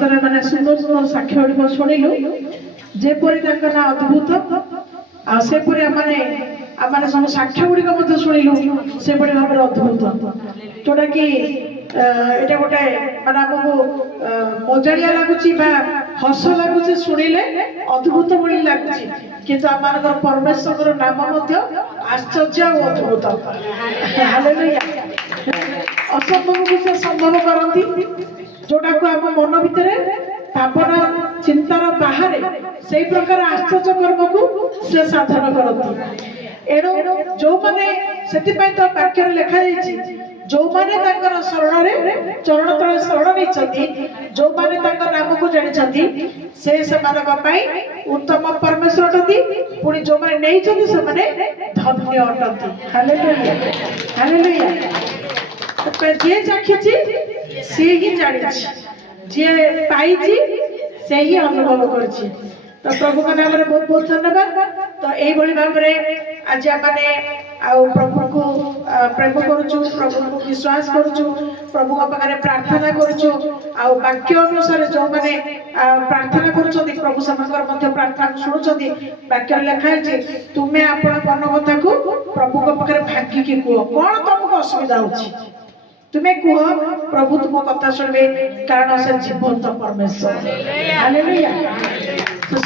ଭିତରେ ମାନେ ସୁନ୍ଦର ସୁନ୍ଦର ସାକ୍ଷ୍ୟ ଗୁଡ଼ିକ ଶୁଣିଲୁ ଯେପରି ତାଙ୍କ ନାଁ ଅଦ୍ଭୁତ ଆଉ ସେପରି ଆମେ ସବୁ ସାକ୍ଷ୍ୟ ଗୁଡ଼ିକ ମଧ୍ୟ ଶୁଣିଲୁ ସେଭଳି ଭାବରେ ଅଦ୍ଭୁତ ଯୋଉଟାକି ଏଇଟା ଗୋଟେ ମାନେ ଆମକୁ ମଜାଳିଆ ଲାଗୁଛି ବା ହସ ଲାଗୁଛି ଶୁଣିଲେ ଅଦ୍ଭୁତ ଭଳି ଲାଗୁଛି କିନ୍ତୁ ଆମମାନଙ୍କର ପରମେଶ୍ୱରଙ୍କର ନାମ ମଧ୍ୟ ଆଶ୍ଚର୍ଯ୍ୟ ଆଉ ଅଦ୍ଭୁତ। ହାଲେଲୁୟା। ଅସମ୍ଭବକୁ ସେ ସମ୍ଭବ କରନ୍ତି ଯୋଉଟାକୁ ଆମ ମନ ଭିତରେ ଭାବନା ଚିନ୍ତାର ବାହାରେ ସେଇ ପ୍ରକାର ଆଶ୍ଚର୍ଯ୍ୟ କର୍ମକୁ ସେ ସାଧନ କରନ୍ତି। ଏଣୁ ଯୋଉମାନେ ସେଥିପାଇଁ ତ ବାକ୍ୟରେ ଲେଖାଯାଇଛି ଯୋଉମାନେ ତାଙ୍କର ଶରଣରେ ଚରଣ ତଳେ ଶରଣ ନେଇଛନ୍ତି ଯୋଉମାନେ ତାଙ୍କ ନାମକୁ ଜାଣିଛନ୍ତି ସେ ସେମାନଙ୍କ ପାଇଁ ଉତ୍ତମ ପରମେଶ୍ୱର ଅଟନ୍ତି ପୁଣି ଯୋଉମାନେ ନେଇଛନ୍ତି ସେମାନେ ଧନ୍ୟ ଅଟନ୍ତି। Hallelujah hallelujah. ଯିଏ ଚାଖିଛି ସିଏ ହିଁ ଜାଣିଛି ଯିଏ ପାଇଛି ସେ ହିଁ ଅନୁଭବ କରିଛି। ତ ପ୍ରଭୁଙ୍କ ନାମରେ ବହୁତ ବହୁତ ଧନ୍ୟବାଦ। ତ ଏଇଭଳି ଭାବରେ ଆଜି ଆମେ ଆଉ ପ୍ରଭୁଙ୍କୁ ପ୍ରେମ କରୁଛୁ ପ୍ରଭୁଙ୍କୁ ବିଶ୍ୱାସ କରୁଛୁ ପ୍ରଭୁଙ୍କ ପାଖରେ ପ୍ରାର୍ଥନା କରୁଛୁ ଆଉ ବାକ୍ୟ ଅନୁସାରେ ଯୋଉମାନେ ପ୍ରାର୍ଥନା କରୁଛନ୍ତି ପ୍ରଭୁ ସେମାନଙ୍କର ମଧ୍ୟ ପ୍ରାର୍ଥନା ଶୁଣୁଛନ୍ତି। ବାକ୍ୟରେ ଲେଖା ହେଇଛି ତୁମେ ଆପଣ ମନ କଥାକୁ ପ୍ରଭୁଙ୍କ ପାଖରେ ଭାଙ୍ଗିକି କୁହ କଣ ତମକୁ ଅସୁବିଧା ହଉଛି ତୁମେ କୁହ ପ୍ରଭୁ ତୁମ କଥା ଶୁଣିବେ କାରଣ ସେ ଜୀବନ୍ତ ପରମେଶ୍ୱର। ହାଲେଲୁୟା।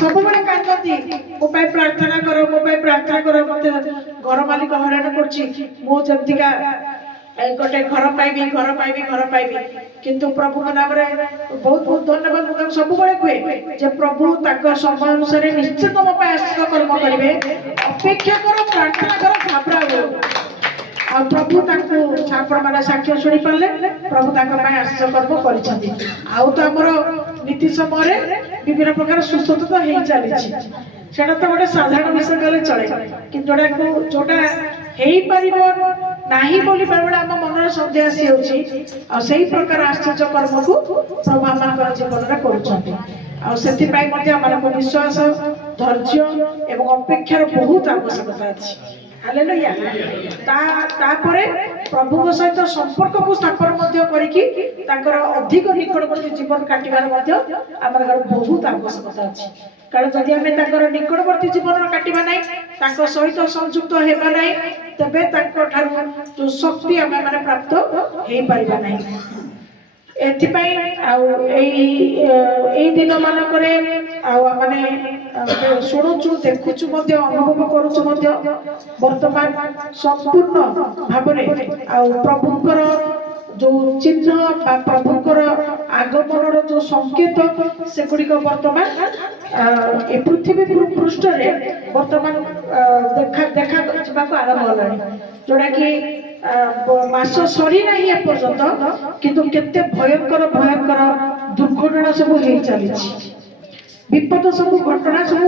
ସବୁବେଳେ କାନ୍ଦନ୍ତି ମୋ ପାଇଁ ପ୍ରାର୍ଥନା କର ମୋ ପାଇଁ ପ୍ରାର୍ଥନା କର ମତେ ଘର ମାଲିକ ହଇରାଣ କରୁଛି ମୁଁ ଯେମିତିକା ଗୋଟେ ଘର ପାଇବି କିନ୍ତୁ ପ୍ରଭୁଙ୍କ ନାମରେ ବହୁତ ବହୁତ ଧନ୍ୟବାଦ। ମୁଁ ତାଙ୍କୁ ସବୁବେଳେ କୁହେ ଯେ ପ୍ରଭୁ ତାଙ୍କ ସମୟ ଅନୁସାରେ ନିଶ୍ଚିତ ମୋ ପାଇଁ ଆଶ୍ଚିତ କର୍ମ କରିବେ ଅପେକ୍ଷା କର ପ୍ରାର୍ଥନା କର ଘାବରା ହୁଅ। ଆଉ ପ୍ରଭୁ ତାଙ୍କୁ ଆପଣମାନେ ସାକ୍ଷ୍ୟ ଶୁଣି ପାରିଲେ ପ୍ରଭୁ ତାଙ୍କ ପାଇଁ ଆଶ୍ଚର୍ଯ୍ୟ କର୍ମ କରିଛନ୍ତି। ଆଉ ତ ଆମର ନୀତି ସମୟରେ ବିଭିନ୍ନ ପ୍ରକାର ସୁସ୍ଥତା ତ ହେଇ ଚାଲିଛି ସେଟା ତ ଗୋଟେ ସାଧାରଣ ବିଷୟ କହିଲେ ଚଳେ କିନ୍ତୁ ଯୋଉଟା ହେଇପାରିବ ନାହିଁ ବୋଲି ବେଳେବେଳେ ଆମ ମନରେ ସନ୍ଦେହ ଆସିଯାଉଛି ଆଉ ସେଇ ପ୍ରକାର ଆଶ୍ଚର୍ଯ୍ୟ କର୍ମକୁ ପ୍ରଭୁ ଆମମାନଙ୍କର ଜୀବନରେ କରୁଛନ୍ତି। ଆଉ ସେଥିପାଇଁ ମଧ୍ୟ ଆମମାନଙ୍କୁ ବିଶ୍ୱାସ ଧୈର୍ଯ୍ୟ ଏବଂ ଅପେକ୍ଷାର ବହୁତ ଆବଶ୍ୟକତା ଅଛି। ହାଲେଲୁୟା। ତାପରେ ପ୍ରଭୁଙ୍କ ସହିତ ସମ୍ପର୍କକୁ ସ୍ଥାପନ ମଧ୍ୟ କରିକି ତାଙ୍କର ଅଧିକ ନିକଟବର୍ତ୍ତୀ ଜୀବନ କାଟିବାର ମଧ୍ୟ ଆମର ବହୁତ ଆବଶ୍ୟକତା ଅଛି। କାରଣ ଯଦି ଆମେ ତାଙ୍କର ନିକଟବର୍ତ୍ତୀ ଜୀବନ କାଟିବା ନାହିଁ ତାଙ୍କ ସହିତ ସଂଯୁକ୍ତ ହେବା ନାହିଁ ତେବେ ତାଙ୍କ ଠାରୁ ଯୋଉ ଶକ୍ତି ଆମେ ପ୍ରାପ୍ତ ହେଇପାରିବା ନାହିଁ। ଏଥିପାଇଁ ଆଉ ଏଇ ଦିନ ମାନଙ୍କରେ ଆଉ ଆମେ ଶୁଣୁଛୁ ଦେଖୁଛୁ ମଧ୍ୟ ଅନୁଭବ କରୁଛୁ ମଧ୍ୟ ବର୍ତ୍ତମାନ ସମ୍ପୂର୍ଣ୍ଣ ଭାବରେ ଆଉ ପ୍ରଭୁଙ୍କର ଯୋଉ ଚିହ୍ନ ବା ପ୍ରଭୁଙ୍କର ଆଗମନର ଯୋଉ ସଂକେତ ସେଗୁଡିକ ବର୍ତ୍ତମାନ ଏ ପୃଥିବୀ ପୃଷ୍ଠରେ ବର୍ତ୍ତମାନ ଦେଖା ଯିବାକୁ ଆରମ୍ଭ ହେଲାଣି ଯୋଉଟା କି ମାସ ସରି ନାହିଁ ଏପର୍ଯ୍ୟନ୍ତ କିନ୍ତୁ କେତେ ଭୟଙ୍କର ଦୁର୍ଘଟଣା ସବୁ ହେଇ ଚାଲିଛି ବିପଦ ସବୁ ଘଟଣା ସବୁ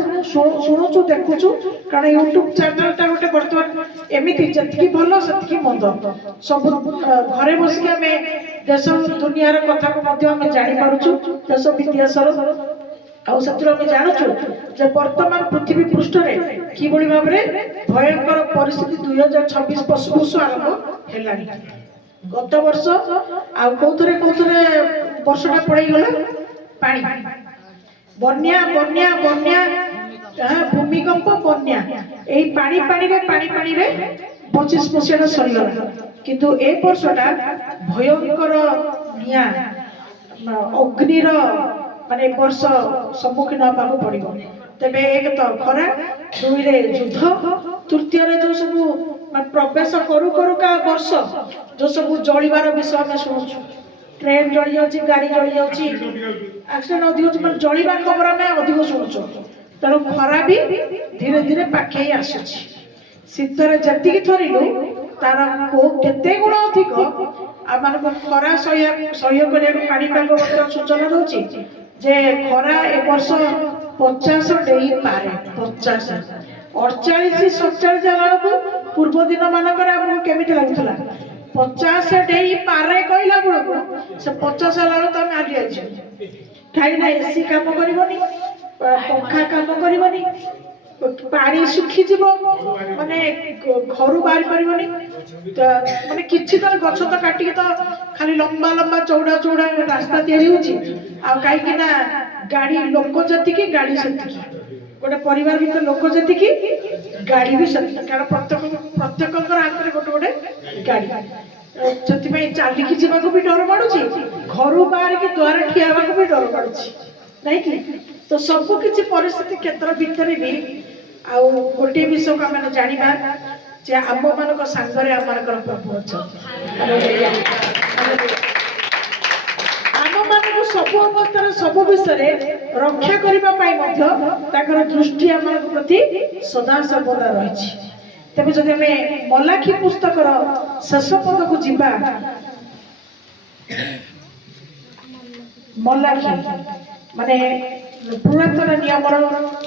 ଶୁଣୁଛୁ ଦେଖୁଛୁ। କାରଣ ୟୁଟ୍ୟୁବ ଚ୍ୟାନେଲଟା ଗୋଟେ ବର୍ତ୍ତମାନ ଏମିତି ଯେତିକି ଭଲ ସେତିକି ମନ୍ଦ ସବୁ ଘରେ ବସିକି ଆମେ ଦେଶ ଦୁନିଆର କଥାକୁ ମଧ୍ୟ ଆମେ ଜାଣିପାରୁଛୁ ଦେଶ ବିଦେଶର ଆଉ ସେଥିରୁ ଆମେ ଜାଣୁଛୁ ଯେ ବର୍ତ୍ତମାନ ପୃଥିବୀ ପୃଷ୍ଠରେ କିଭଳି ଭାବରେ ଭୟଙ୍କର ପରିସ୍ଥିତି 2026 ଆରମ୍ଭ ହେଲାଣି। ଗତ ବର୍ଷ ଆଉ କୋଉଥିରେ ବର୍ଷଟା ପଳେଇଗଲା ପାଣି ବନ୍ୟା ଭୂମିକମ୍ପ ବନ୍ୟା ଏଇ ପାଣିରେ 25% ସରିଗଲା କିନ୍ତୁ ଏ ବର୍ଷଟା ଭୟଙ୍କର ନିଆଁ ଅଗ୍ନିର ଏ ବର୍ଷ ସମ୍ମୁଖୀନ ହେବାକୁ ପଡିବ। ତେବେ ଏକ ତ ଖରା ଦୁଇରେ ଯୁଦ୍ଧ ତୃତୀୟରେ ଯୋଉ ସବୁ ପ୍ରବେଶ କରୁକା ବର୍ଷ ଯୋଉ ସବୁ ଜଳିବାର ବିଷୟ ଆମେ ଶୁଣୁଛୁ ଟ୍ରେନ ଜଳି ଯାଉଛି ଗାଡି ଜଳି ଯାଉଛି ଆକ୍ସିଡେଣ୍ଟ ଅଧିକ ହଉଛି ଜଳିବା ଖବର ଆମେ ଅଧିକ ଶୁଣୁଛୁ। ତେଣୁ ଖରା ବି ଧୀରେ ଧୀରେ ପାଖେଇ ଆସୁଛି। ଶୀତରେ ଯେତିକି ଥରିଲୁ ତାର କେତେ ଗୁଣ ଅଧିକ ଆମମାନଙ୍କୁ ଖରା ସହ୍ୟ କରିବାକୁ ପାଣିପାଗ ମଧ୍ୟ ସୂଚନା ଦଉଛି ଯେ ଖରା ଏ ବର୍ଷ 50 ଡେଇଁପାରେ 50 48 47 ହେଲା ବେଳକୁ ପୂର୍ବ ଦିନ ମାନଙ୍କରେ ଆମକୁ କେମିତି ଲାଗୁଥିଲା 50 ଡେଇଁପାରେ କହିଲା ବେଳକୁ ସେ 50 ହେଲା ବେଳକୁ ଆମେ ହାରିଯାଇଛୁ। କାହିଁକି ନା ଏସି କାମ କରିବନି ପଙ୍ଖା କାମ କରିବନି ପାଣି ଶୁଖିଯିବ ମାନେ ଘରୁ ବାହାରି ପାରିବନି ମାନେ କିଛି ତ ଗଛ ତ କାଟିକି ତ ଖାଲି ଲମ୍ବା ଲମ୍ବା ଚଉଡା ଚଉଡା ରାସ୍ତା ତିଆରି ହଉଛି ଆଉ କାହିଁକି ନା ଗାଡି ଲୋକ ଯେତିକି ଗାଡି ସେତିକି ଗୋଟେ ପରିବାର ଭିତରେ ଲୋକ ଯେତିକି ଗାଡି ବି ସେତିକି କାରଣ ପ୍ରତ୍ୟେକଙ୍କର ହାତରେ ଗୋଟେ ଗୋଟେ ଗାଡି ସେଥିପାଇଁ ଚାଲିକି ଯିବାକୁ ବି ଡର ମାଡୁଛି ଘରୁ ବାହାରିକି ଦ୍ୱାର ଠିଆ ହେବାକୁ ବି ଡର ମାଡୁଛି ନାଇଁ କି ତ ସବୁ କିଛି ପରିସ୍ଥିତି କ୍ଷେତ୍ର ଭିତରେ ବି ଆଉ ଗୋଟିଏ ବିଷୟକୁ ଆମେ ଜାଣିବା ଯେ ଆମ ମାନଙ୍କ ସାଙ୍ଗରେ ଆମମାନଙ୍କର ପ୍ରଭୁ ଅଛନ୍ତି ଆମ ମାନଙ୍କୁ ସବୁ ଅବସ୍ଥାରେ ସବୁ ବିଷୟରେ ରକ୍ଷା କରିବା ପାଇଁ ମଧ୍ୟ ତାଙ୍କର ଦୃଷ୍ଟି ଆମମାନଙ୍କ ପ୍ରତି ସଦା ସର୍ବଦା ରହିଛି ତେବେ ଯଦି ଆମେ ମଲାଖି ପୁସ୍ତକର ଶେଷ ପଦକୁ ଯିବା ମଲାଖି ମାନେ ପୁରାତନ ନିୟମର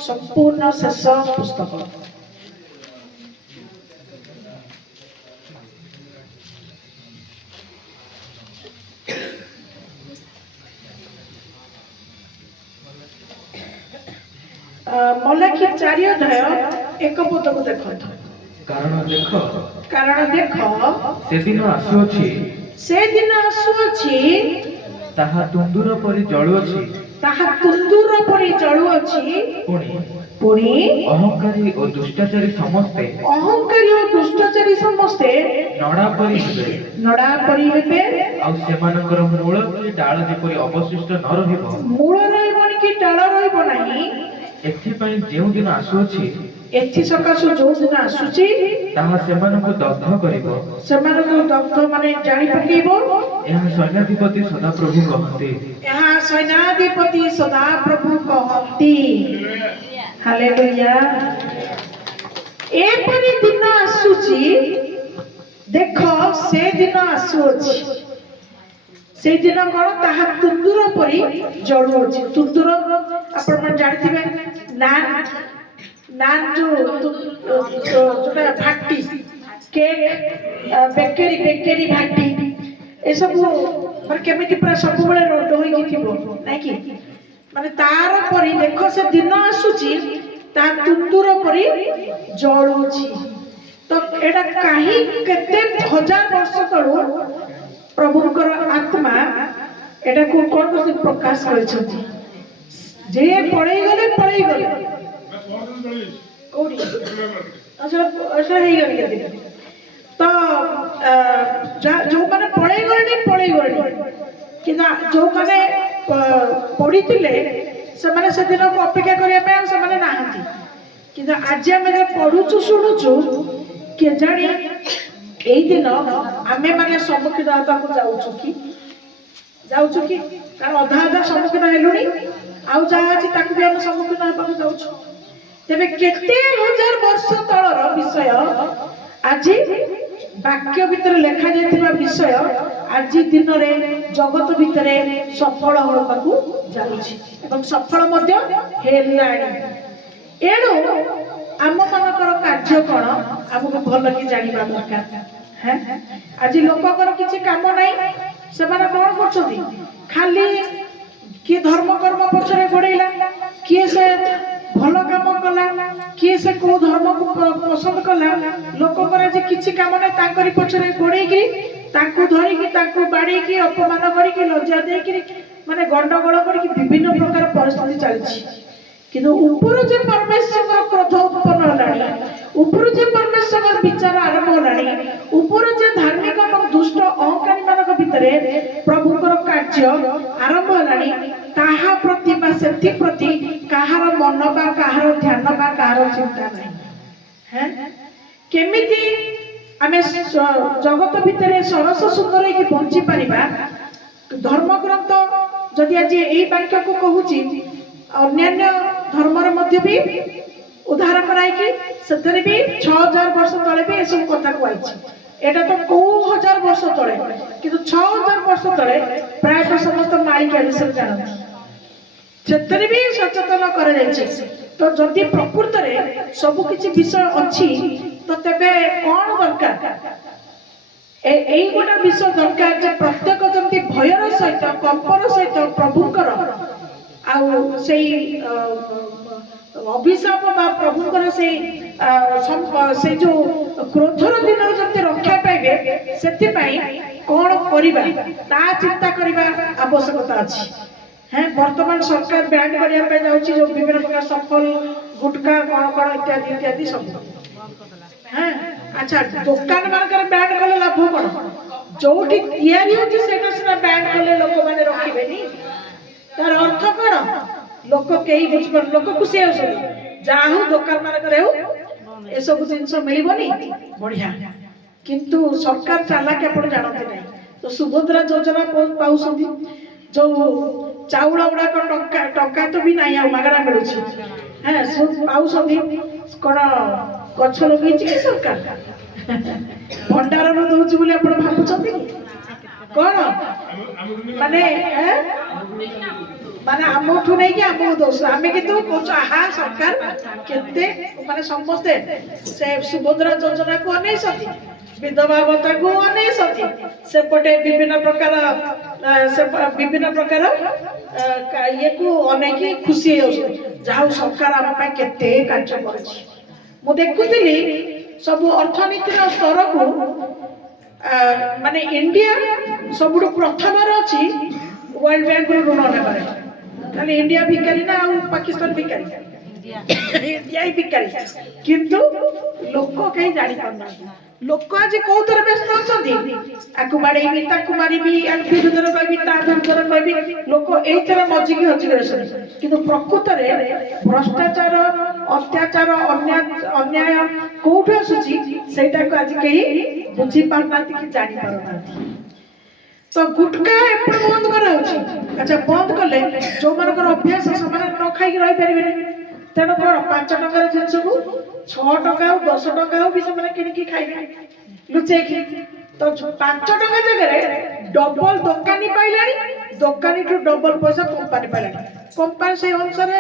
ସମ୍ପୂର୍ଣ୍ଣ ଶେଷ ପୁସ୍ତକ ମଲାଖି 4 ଅଧ୍ୟାୟ 1 ପଦକୁ ଦେଖନ୍ତୁ କାରଣ ଦେଖ ସେଦିନ ଆସୁଅଛି ତାହା ତୁନ୍ଦୁର ପରି ଜଳୁଅଛି ପୁଣି ଅହଙ୍କାରୀ ଓ ଦୁଷ୍ଟାଚାରୀ ସମସ୍ତେ ନଡ଼ା ପରି ହେବେ ଆଉ ସେମାନଙ୍କର ମୂଳ କି ଡାଳ ଯେପରି ଅବଶିଷ୍ଟ ନ ରହିବ ମୂଳ ରହିବନି କି ଡାଳ ରହିବ ନାହିଁ ଏଥିପାଇଁ ଯେଉଁ ଦିନ ଆସୁଅଛି ଏଥି ସକାଶୁ ଯୋଉ ଦିନ ଆସୁଛି ତାହା ସେମାନଙ୍କୁ ଦଗ୍ଧ କରିବ ସେମାନଙ୍କୁ ଦଗ୍ଧ ମାନେ ଜାଣି ପକେଇବ ଏହା ସୈନ୍ୟାଧିପତି ସଦାପ୍ରଭୁ କହନ୍ତି ହାଲେଲୁୟା ଏପରି ଦିନ ଆସୁଛି ଦେଖ ସେ ଦିନ ଆସୁଅଛି সেই দিন কোন তাহা তুন্দুর পরি জড়ুଅଛି তুন্দুর আপনারা জানিଥିବେ নান নান ଯୋଉଟା ଭାଟି କେକ୍ ବେକେରୀ ଭାଟି ଏସବୁ ମାନେ କେମିତି ପୁରା ସବୁବେଳେ ରୋଡ ହୋଇକି ଥିବ ନାଇଁ କି ମାନେ ତାର ପରି ଦେଖ ସେ ଦିନ ଆସୁଛି ତା ତୁନ୍ଦୁର ପରି ଜଳୁଛି ତ ଏଟା କାହିଁ କେତେ ହଜାର ବର୍ଷ ତଳୁ प्रभुଙ୍କର आत्मा एटा को कोन को प्रकाश करिसथि जे पळेई गले कोडी अच्छा हे गले तो जो माने पळेई गले कि जो माने पढितिले से माने से दिन को अपेक्षा करिया पे से माने नाहंती कि आज हम पढुचु सुनुचु के जानी এই দিন ଆମେ ମାନେ ସମ୍ମୁଖୀନ ହେବାକୁ ଯାଉଛୁ କି କାରଣ ଅଧା ସମ୍ମୁଖୀନ ହେଲୁଣି ଆଉ ଯାହା ଅଛି ତାକୁ ବି ଆମେ ସମ୍ମୁଖୀନ ହେବାକୁ ଯାଉଛୁ ତେବେ କେତେ ହଜାର ବର୍ଷ ତଳର ବିଷୟ ଆଜି ବାକ୍ୟ ଭିତରେ ଲେଖା ଯାଇଥିବା ବିଷୟ ଆଜି ଦିନରେ ଜଗତ ଭିତରେ ସଫଳ ହେବାକୁ ଯାଉଛି ଏବଂ ସଫଳ ମଧ୍ୟ ହେଲାଣି ଏଣୁ ଆମ ମାନଙ୍କର କାର୍ଯ୍ୟ କ'ଣ ଆମକୁ ଭଲ କି ଜାଣିବା ଦରକାର आज लोकर किसी काम नहीं से कौन कर खाली किए धर्म कर्म पछरे गोड़ेला किए से भल काम कला किए से को धर्म को पसंद कला लोकर आज किसी काम नहीं पछरे गोड़े धरिकी बाड़ी अपमान करके लज्जा दे माने गंडगोल कर विभिन्न प्रकार परिस्थिति चलती किंतु ऊपर जे परमेश्वर क्रोध उत्पन्न होलानी ऊपर जे परमेश्वर विचार आरंभ होलानी ऊपर जे धार्मिक और दुष्ट अहंकारी मानक भितरे प्रभुकर कार्य आरंभ होलानी ताहा प्रति बा सेति प्रति काहार मन बा काहार ध्यान बा काहार चिंता नहीं हैं केमिति आमे जगत भितरे सरस सुंदर के बंची परिबा धर्म ग्रंथ जदि आज एई वाक्य को कहूची अन्य धर्मर मध्य भी उदाहरण कराई कि सेतरे भी 6000 वर्ष तले भी एसब कथा कहैछि एटा तो को हजार वर्ष तले किंतु 6000 वर्ष तले प्राय समस्त मालिका विषय जानନ୍ତି सेतरे भी सचेतन करा जायछि तो जदि प्रकृत रे सब किछि विषय अछि तो तबे कोन दरकार एई गोटा विषय दरकार जे प्रत्येक जंती भयर सहित कंपर सहित प्रभुकर आउ सेई ଅଭିଶାପ ବା ପ୍ରଭୁଙ୍କର ସେ ଯୋଉ କ୍ରୋଧର ଦିନରୁ ଯେମିତି ରକ୍ଷା ପାଇବେ ସେଥିପାଇଁ କଣ କରିବା ତା ଚିନ୍ତା କରିବା ଆବଶ୍ୟକତା ଅଛି। ବର୍ତ୍ତମାନ ସରକାର ବ୍ୟାନ୍ କରିବା ପାଇଁ ଯାଉଛି ଯୋଉ ବିଭିନ୍ନ ପ୍ରକାର ସଫଲ ଗୁଟକା କଣ କଣ ଇତ୍ୟାଦି ଇତ୍ୟାଦି ସବୁ। ଆଚ୍ଛା, ଦୋକାନ ମାନଙ୍କରେ ବ୍ୟାନ୍ କଲେ ଲାଭ କଣ? ଯୋଉଠି ତିଆରି ହଉଛି ସେଇଟା ସିନା ବ୍ୟାନ୍ କଲେ ଲୋକମାନେ ରଖିବେନି। ତାର ଅର୍ଥ କଣ? ଲୋକ କେହି ବୁଝିପାରୁ, ଲୋକ ଖୁସି ହେଉଛନ୍ତି ଯାହା ହଉ ଦୋକାନ ମାନଙ୍କରେ ହଉ ଏସବୁ ଜିନିଷ ମିଳିବନି, ବଢିଆ। କିନ୍ତୁ ସରକାର ଚାଲାକି ଆପଣ ଜାଣନ୍ତି ନାହିଁ। ତ ସୁଭଦ୍ରା ଯୋଜନା ପାଉଛନ୍ତି, ଯୋଉ ଚାଉଳ ଗୁଡାକ ଟଙ୍କା ତ ବି ନାହିଁ, ଆଉ ମାଗଣା ମିଳୁଛି। ପାଉଛନ୍ତି କଣ ଗଛ ଲଗେଇଛି କି ସରକାର? ଭଣ୍ଡାରରୁ ଦଉଛି ବୋଲି ଆପଣ ଭାବୁଛନ୍ତି କି? କଣ ମାନେ ଆମଠୁ ନେଇକି ଆମକୁ ଦଉଛୁ, ଆମେ କିନ୍ତୁ କହୁଛୁ ଆହା ସରକାର କେତେ ମାନେ ସମସ୍ତେ ସେ ସୁଭଦ୍ରା ଯୋଜନାକୁ ଅନେଇଛନ୍ତି, ବିଧବା ଭତ୍ତାକୁ ଅନେଇଛନ୍ତି, ସେପଟେ ବିଭିନ୍ନ ପ୍ରକାର ଇଏକୁ ଅନେଇକି ଖୁସି ହେଇଯାଉଛନ୍ତି। ଯାହା ହଉ ସରକାର ଆମ ପାଇଁ କେତେ କାର୍ଯ୍ୟ କରୁଛି। ମୁଁ ଦେଖୁଥିଲି ସବୁ ଅର୍ଥନୀତିର ସ୍ତରକୁ ମାନେ ଇଣ୍ଡିଆ ସବୁଠୁ ପ୍ରଥମରେ ଅଛି ୱାର୍ଲଡ ବ୍ୟାଙ୍କରୁ ଋଣ ନେବାରେ। ଖାଲି ଇଣ୍ଡିଆ ଭିକାରୀ ନା ଆଉ ପାକିସ୍ତାନ ଭିକାରୀ? ଇଣ୍ଡିଆ ହିଁ ଭିକାରୀ। କିନ୍ତୁ ଲୋକ କେହି ଜାଣିପାରୁନାହାନ୍ତି। ଲୋକ ଆଜି କୋଉଥିରେ ବ୍ୟସ୍ତ ଅଛନ୍ତି? ଆକୁ ବାଡେଇବି, ତାକୁ ମାରିବି, ଆକୁ ବିରୁଦ୍ଧରେ କହିବି, ତା ବିରୁଦ୍ଧରେ କହିବି, ଲୋକ ଏଇଥିରେ ମଜିକି ହଜିକି ଅଛନ୍ତି। କିନ୍ତୁ ପ୍ରକୃତରେ ଭ୍ରଷ୍ଟାଚାର, ଅତ୍ୟାଚାର, ଅନ୍ୟାୟ କୋଉଠୁ ଆସୁଛି ସେଇଟାକୁ ଆଜି କେହି ବୁଝି ପାରୁନାହାନ୍ତି କି ଜାଣି ପାରୁନାହାନ୍ତି। ତ ଗୁଟକା ଏପଟେ ବନ୍ଦ କରାହଉଛି। ଆଚ୍ଛା, ବନ୍ଦ କଲେ ଯୋଉମାନଙ୍କର ଅଭ୍ୟାସ ସେମାନେ ନ ଖାଇକି ରହିପାରିବେନି। ତେଣୁ କଣ 5 ଟଙ୍କାର ଜିନିଷକୁ 6 ଟଙ୍କା ଆଉ 10 ଟଙ୍କା ଆଉ ବି ସେମାନେ କିଣିକି ଖାଇବେ ଲୁଚେଇକି। ତ 5 ଟଙ୍କା ଜାଗାରେ ଡବଲ ଦୋକାନୀ ପାଇଲାଣି, ଦୋକାନୀଠୁ ଡବଲ ପଇସା କମ୍ପାନୀ ପାଇଲାଣି। କମ୍ପାନୀ ସେଇ ଅନୁସାରେ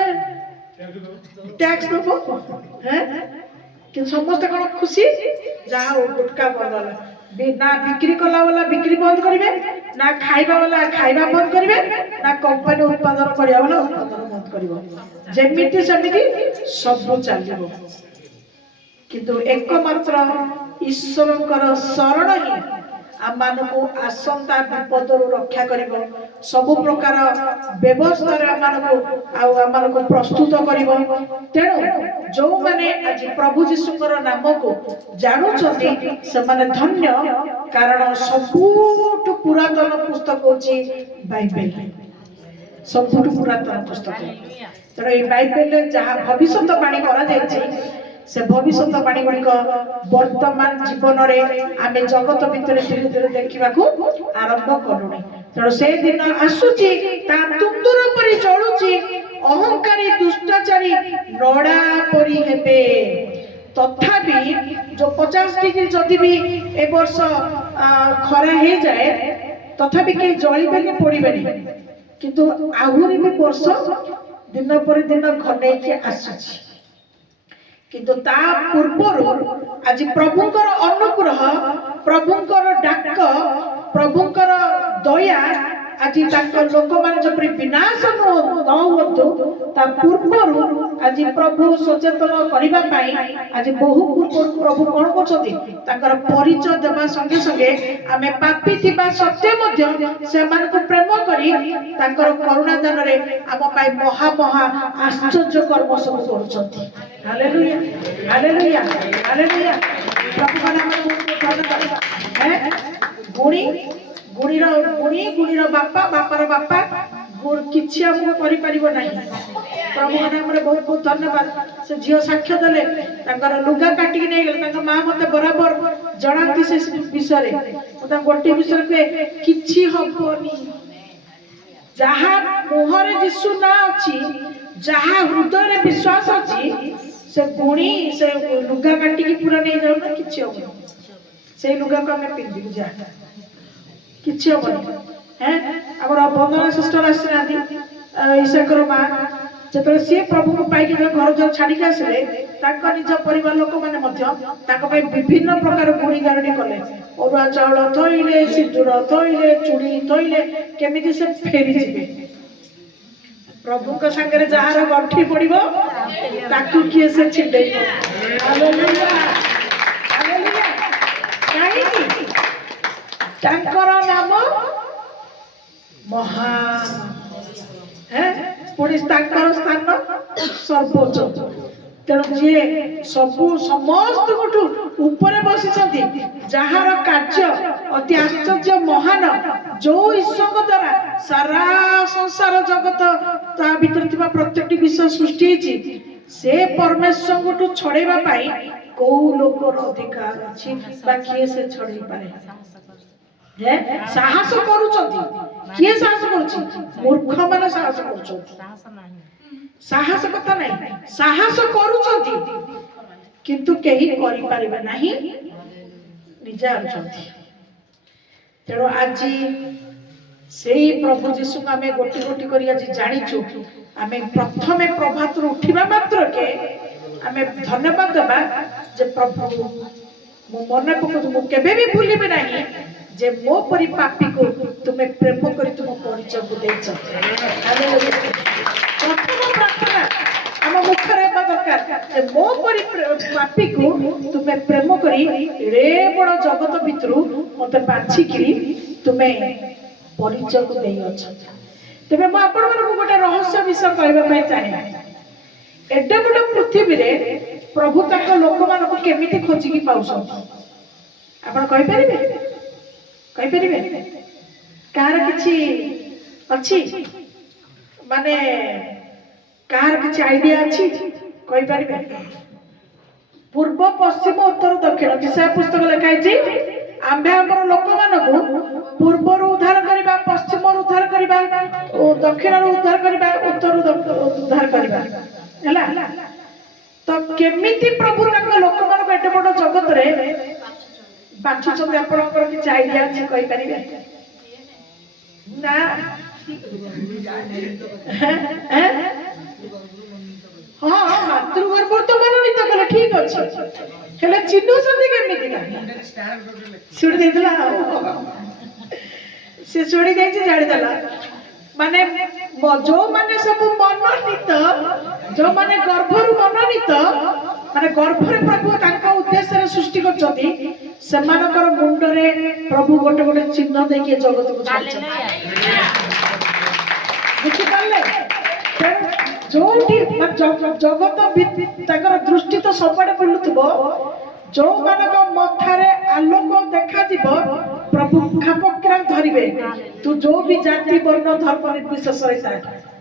ଟ୍ୟାକ୍ସ ଦବ। କିନ୍ତୁ ସମସ୍ତେ କଣ ଖୁସି? ଯାହା ହଉ ଗୁଟକା ବନ୍ଦ ହେଲା। ନା ବିକ୍ରି କଲା ବାଲା ବିକ୍ରି ବନ୍ଦ କରିବେ, ନା ଖାଇବା ବାଲା ଖାଇବା ବନ୍ଦ କରିବେ, ନା କମ୍ପାନୀ ଉତ୍ପାଦନ କରିବା ବାଲା ଉତ୍ପାଦନ ବନ୍ଦ କରିବ। ଯେମିତି ସେମିତି ସବୁ ଚାଲିବ। କିନ୍ତୁ ଏକମାତ୍ର ଈଶ୍ୱରଙ୍କର ଶରଣ ହିଁ ଆମମାନଙ୍କୁ ଆସନ୍ତା ବିପଦରୁ ରକ୍ଷା କରିବ। ସବୁ ପ୍ରକାର ବ୍ୟବସ୍ଥାରେ ଆମମାନଙ୍କୁ ପ୍ରସ୍ତୁତ କରିବ। ତେଣୁ ଯୋଉମାନେ ଆଜି ପ୍ରଭୁ ଯୀଶୁଙ୍କର ନାମକୁ ଜାଣୁଛନ୍ତି ସେମାନେ ଧନ୍ୟ, କାରଣ ସବୁଠୁ ପୁରାତନ ପୁସ୍ତକ ହଉଛି ବାଇବେଲ। ସବୁଠୁ ପୁରାତନ ପୁସ୍ତକ। ତେଣୁ ଏଇ ବାଇବେଲରେ ଯାହା ଭବିଷ୍ୟତ ବାଣୀ କରାଯାଇଛି ସେ ଭବିଷ୍ୟତ ବାଣୀ ଗୁଡିକ ବର୍ତ୍ତମାନ ଜୀବନରେ ଆମେ ଜଗତ ଭିତରେ ଧୀରେ ଧୀରେ ଦେଖିବାକୁ ଆରମ୍ଭ କଲୁଣି। ତେଣୁ ସେ ଦିନ ଆସୁଛି, ତା ତୁନ୍ଦୁର ପରି ଜଳୁଛି, ଅହଙ୍କାରୀ ଦୁଷ୍ଟାଚାରୀ ନଡା ପରି ହେବେ। ତଥାପି ଯୋଉ 50 ଡିଗ୍ରୀ ଯଦି ବି ଏ ବର୍ଷ ଖରା ହେଇଯାଏ, ତଥାପି କେହି ଜଳିବେନି, ପୋଡିବେନି। କିନ୍ତୁ ଆହୁରି ବି ବର୍ଷ ଦିନ ପରେ ଦିନ ଘନେଇକି ଆସୁଛି। କିନ୍ତୁ ତା ପୂର୍ବରୁ ଆଜି ପ୍ରଭୁଙ୍କର ଅନୁଗ୍ରହ, ପ୍ରଭୁଙ୍କର ଡାକ, ପ୍ରଭୁଙ୍କର ଦୟା ଆଜି ତାଙ୍କ ଲୋକମାନେ ଯେପରି ବିନାଶ ନ ହୁଅନ୍ତୁ ତା ପୂର୍ବରୁ ଆଜି ପ୍ରଭୁ ସଚେତନ କରିବା ପାଇଁ ଆଜି ବହୁ ପୂର୍ବରୁ ପ୍ରଭୁ କଣ କରୁଛନ୍ତି? ତାଙ୍କର ପରିଚୟ ଦେବା ସଙ୍ଗେ ସଙ୍ଗେ ଆମେ ପାପୀ ଥିବା ସତ୍ତ୍ୱେ ମଧ୍ୟ ସେମାନଙ୍କୁ ପ୍ରେମ କରି ତାଙ୍କର କରୁଣା ଦାନରେ ଆମ ପାଇଁ ମହା ଆଶ୍ଚର୍ଯ୍ୟ କର୍ମ ସବୁ କରୁଛନ୍ତି। Hallelujah, hallelujah, hallelujah. ପ୍ରଭୁମାନେ ଆମକୁ ଗୁଣିର ବାପା, ବାପାର ବାପା କିଛି ଆମକୁ କରିପାରିବ ନାହିଁ। ପ୍ରଭୁମାନେ ଆମର ବହୁତ ବହୁତ ଧନ୍ୟବାଦ। ସେ ଝିଅ ସାକ୍ଷ୍ୟ ଦେଲେ, ତାଙ୍କର ଲୁଗା କାଟିକି ନେଇଗଲେ। ତାଙ୍କ ମା ମତେ ବରାବର ଜଣାନ୍ତି ସେ ବିଷୟରେ। ମୁଁ ତାଙ୍କୁ ଗୋଟିଏ ବିଷୟରେ କୁହେ, କିଛି ହବନି। ଯାହା ମୁହଁରେ ଯୀଶୁ ନାଁ ଅଛି, ଯାହା ହୃଦୟରେ ବିଶ୍ୱାସ ଅଛି, ସେ ଲୁଗା କାଟିକି ପୁରା ନେଇଯାଉନା, କିଛି ହବନି। ସେଇ ଲୁଗାକୁ ଆମେ ପିନ୍ଧିବୁ, ଯାହା କିଛି ହବନି। ଆମର ବନ୍ଦନା ସିଷ୍ଟର ଆସିନାହାନ୍ତି, ଇଶାଙ୍କର ମା, ଯେତେବେଳେ ସିଏ ପ୍ରଭୁଙ୍କୁ ପାଇକି ଘର ଦ୍ୱାର ଛାଡିକି ଆସିଲେ, ତାଙ୍କ ନିଜ ପରିବାର ଲୋକମାନେ ମଧ୍ୟ ତାଙ୍କ ପାଇଁ ବିଭିନ୍ନ ପ୍ରକାର ଗୁଣି ଗାରେଡି କଲେ। ଅରୁଆ ଚାଉଳ ଥୋଇଲେ, ସିନ୍ଦୁର ଥୋଇଲେ, ଚୁଡ଼ି ଥୋଇଲେ, କେମିତି ସେ ଫେରିଯିବେ। ପ୍ରଭୁଙ୍କ ସାଙ୍ଗରେ ଯାହାର ଗଣ୍ଠି ପଡିବ ତାକୁ କିଏ ସେ ଛିଣ୍ଡେଇବ। Hallelujah hallelujah. କାହିଁକି? ତାଙ୍କର ନାମ ମହାନ, ପୁଣି ତାଙ୍କର ସ୍ଥାନ ସର୍ବୋଚ୍ଚ। ତେଣୁ ଯିଏ ସବୁ ସମସ୍ତଙ୍କଠୁ ଉପରେ ବସିଛନ୍ତି, ଯାହାର କାର୍ଯ୍ୟ ଅତି ଆଶ୍ଚର୍ଯ୍ୟ ମହାନ, ଯୋଉ ଈଶ୍ୱରଙ୍କ ଦ୍ୱାରା ସାରା ସଂସାର ଜଗତ ତା ଭିତରେ ଥିବା ପ୍ରତ୍ୟେକଟି ବିଷୟ ସୃଷ୍ଟି ହେଇଛି, ସେ ପରମେଶ୍ୱରଙ୍କଠୁ ଛଡେଇବା ପାଇଁ କୋଉ ଲୋକର ଅଧିକାର ଅଛି ବା କିଏ ସେ ଛଡେଇ ପାରେ? ସାହସ କରୁଛନ୍ତି। କିଏ ସାହସ କରୁଛି? ମୂର୍ଖ ମାନେ ସାହସ କରୁଛନ୍ତି। ସାହସ କଥା ନାହିଁ, ସାହସ କରୁଛନ୍ତି କିନ୍ତୁ କେହି କରିପାରିବେ ନାହିଁ, ନିଜେ ଆଣୁଛନ୍ତି। ତେଣୁ ଆଜି ସେଇ ପ୍ରଭୁ ଯୀଶୁଙ୍କୁ ଆମେ ଗୋଟି ଗୋଟି କରି ଆଜି ଜାଣିଛୁ। ଆମେ ପ୍ରଥମେ ପ୍ରଭାତରୁ ଉଠିବା ମାତ୍ରକେ ଆମେ ଧନ୍ୟବାଦ ଦେବା ଯେ ପ୍ରଭୁ ମୁଁ ମନେ ପକାଉଛି, ମୁଁ କେବେ ବି ଭୁଲିବି ନାହିଁ ଯେ ମୋ ପରି ପାପୀକୁ ତୁମେ ପ୍ରେମ କରି ତୁମ ପରିଚୟକୁ ଦେଇଛ। ପ୍ରଥମ ପ୍ରାର୍ଥନା ଆମ ମୁଖରେ ହେବା ଦରକାର ଯେ ମୋ ପରି ପାପୀକୁ ତୁମେ ପ୍ରେମ କରି ଏଡ଼େ ବଡ଼ ଜଗତ ଭିତରୁ ମତେ ବାଛିକିରି ତୁମେ ପରିଚୟକୁ ଦେଇଅଛ। ତେବେ ମୁଁ ଆପଣମାନଙ୍କୁ ଗୋଟେ ରହସ୍ୟ ବିଷୟ କହିବା ପାଇଁ ଚାହେଁ। ଏଡ଼େ ବଡ଼ ପୃଥିବୀରେ ପ୍ରଭୁ ତାଙ୍କ ଲୋକମାନଙ୍କୁ କେମିତି ଖୋଜିକି ପାଉଛନ୍ତି ଆପଣ କହିପାରିବେ? କହିପାରିବେ? କାହାର କିଛି ଅଛି, ମାନେ କାହାର କିଛି ଆଇଡିଆ ଅଛି? କହିପାରିବେ? ପୂର୍ବ ପଶ୍ଚିମ ଉତ୍ତର ଦକ୍ଷିଣ ବିଷୟ ପୁସ୍ତକ ଲେଖା ହେଇଛି। ଆମ୍ଭେ ଆମର ଲୋକମାନଙ୍କୁ ପୂର୍ବରୁ ଉଦ୍ଧାର କରିବା, ପଶ୍ଚିମରୁ ଉଦ୍ଧାର କରିବା, ଦକ୍ଷିଣରୁ ଉଦ୍ଧାର କରିବା, ଉତ୍ତରରୁ ଉଦ୍ଧାର କରିବା। ହେଲା, ତ କେମିତି ପ୍ରଭୁ ତାଙ୍କ ଲୋକମାନଙ୍କୁ ଏତେ ବଡ଼ ଜଗତରେ ବାଛୁଛନ୍ତି? ଆପଣଙ୍କର କିଛି ଆଇଡିଆ ଅଛି? କହିପାରିବେ? ନା ହଁ, ମାତୃଗର୍ଭରୁ ତ ମନୋନୀତ କଲେ, ଠିକ ଅଛି, ହେଲେ ଚିହ୍ନୁଛନ୍ତି କେମିତି? ଶୁଣି ଦେଇଥିଲା, ସେ ଶୁଣି ଦେଇଛି, ଜାଣିଦେଲା। ମାନେ ଯୋଉମାନେ ସବୁ ମନୋନୀତ, ଯୋଉମାନେ ଗର୍ଭରୁ ମନୋନୀତ, ମାନେ ଗର୍ଭରେ ପ୍ରଭୁ ତାଙ୍କ ଉଦ୍ଦେଶ୍ୟରେ ସୃଷ୍ଟି କରିଛନ୍ତି, ସେମାନଙ୍କର ମୁଣ୍ଡରେ ପ୍ରଭୁ ଗୋଟେ ଗୋଟେ ଚିହ୍ନ ଦେଇକି ଜଗତକୁ ଛାଡିଛନ୍ତି। ବୁଝିପାରିଲେ? ଯୋଉଠି ଜଗତ ତାଙ୍କର ଦୃଷ୍ଟି ତ ସବୁଆଡେ ବୁଲୁଥିବ, ଯୋଉମାନଙ୍କ ମଥାରେ ଆଲୋକ ଦେଖାଯିବ ପ୍ରଭୁ ଖାପକିରା ଧରିବେ। ତୁ ଯୋଉ ବି ଜାତି ବର୍ଣ୍ଣ ଧର୍ମ ନିର୍ବିଶେଷରେ ଥା,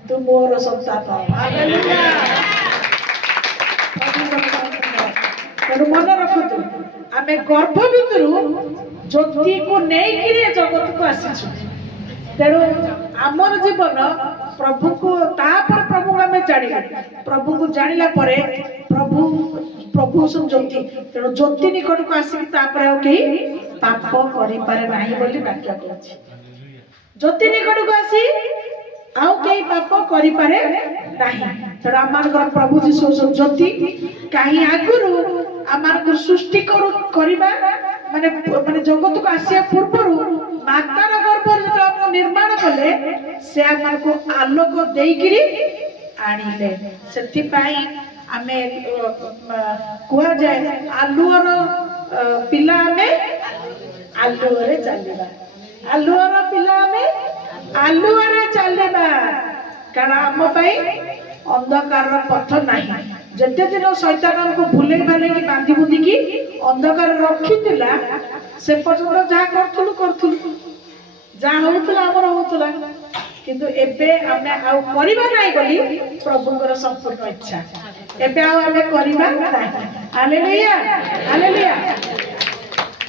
ତୁ ମୋର ସନ୍ତାନ। ତେଣୁ ମନେ ରଖନ୍ତୁ, ଆମେ ଗର୍ଭ ଭିତରୁ ଜ୍ୟୋତିକୁ ନେଇକିରି ଜଗତକୁ ଆସିଛୁ। ତେଣୁ ଆମର ଜୀବନ ପ୍ରଭୁକୁ, ତାପରେ ପ୍ରଭୁକୁ ଆମେ ଜାଣିଲୁ। ପ୍ରଭୁକୁ ଜାଣିଲା ପରେ ପ୍ରଭୁ ଜ୍ୟୋତି, ତେଣୁ ଜ୍ୟୋତି ନିକଟକୁ ଆସିକି ତାପରେ ଆଉ କେହି ପାପ କରିପାରେ ନାହିଁ ବୋଲି ବାକ୍ୟ କହୁଛି। ଜ୍ୟୋତି ନିକଟକୁ ଆସି ଆଉ କେହି ପାପ କରିପାରେ ନାହିଁ। ତେଣୁ ଆମମାନଙ୍କର ପ୍ରଭୁ ଯୀଶୁ ଜ୍ୟୋତି। କାହିଁ ଆଗରୁ ଆମମାନଙ୍କୁ ସୃଷ୍ଟି କରିବା ମାନେ ଜଗତକୁ ଆସିବା ପୂର୍ବରୁ ମାତାର ଗର୍ଭରେ ଯେତେବେଳେ ଆମକୁ ନିର୍ମାଣ କଲେ, ସେ ଆମକୁ ଆଲୋକ ଦେଇକିରି ଆଣିଲେ। ସେଥିପାଇଁ ଆମେ କୁହାଯାଏ ଆଲୁଅର ପିଲା ଆମେ ଆଲୁଅରେ ଚାଲିବା। ଆଲୁଅର ପିଲା ଆମେ ଆଲୁଅରେ ଚାଲିବା, କାରଣ ଆମ ପାଇଁ ଅନ୍ଧକାରର ପଥ ନାହିଁ। ଯେତେ ଦିନ ଶୈତାନ ଆମକୁ ଭୁଲେଇ ଭାଲେଇକି ବାନ୍ଧି ବୁନ୍ଧିକି ଅନ୍ଧକାର ରଖିଥିଲା, ସେ ପର୍ଯ୍ୟନ୍ତ ଯାହା କରୁଥିଲୁ, ଯାହା ହଉଥିଲା ଆମର ହଉଥିଲା। କିନ୍ତୁ ଏବେ ଆମେ ଆଉ କରିବା ନାହିଁ ବୋଲି ପ୍ରଭୁଙ୍କର ସମ୍ପୂର୍ଣ୍ଣ ଇଚ୍ଛା। ଏବେ ଆଉ ଆମେ କରିବା ନାହିଁ। Hallelujah hallelujah.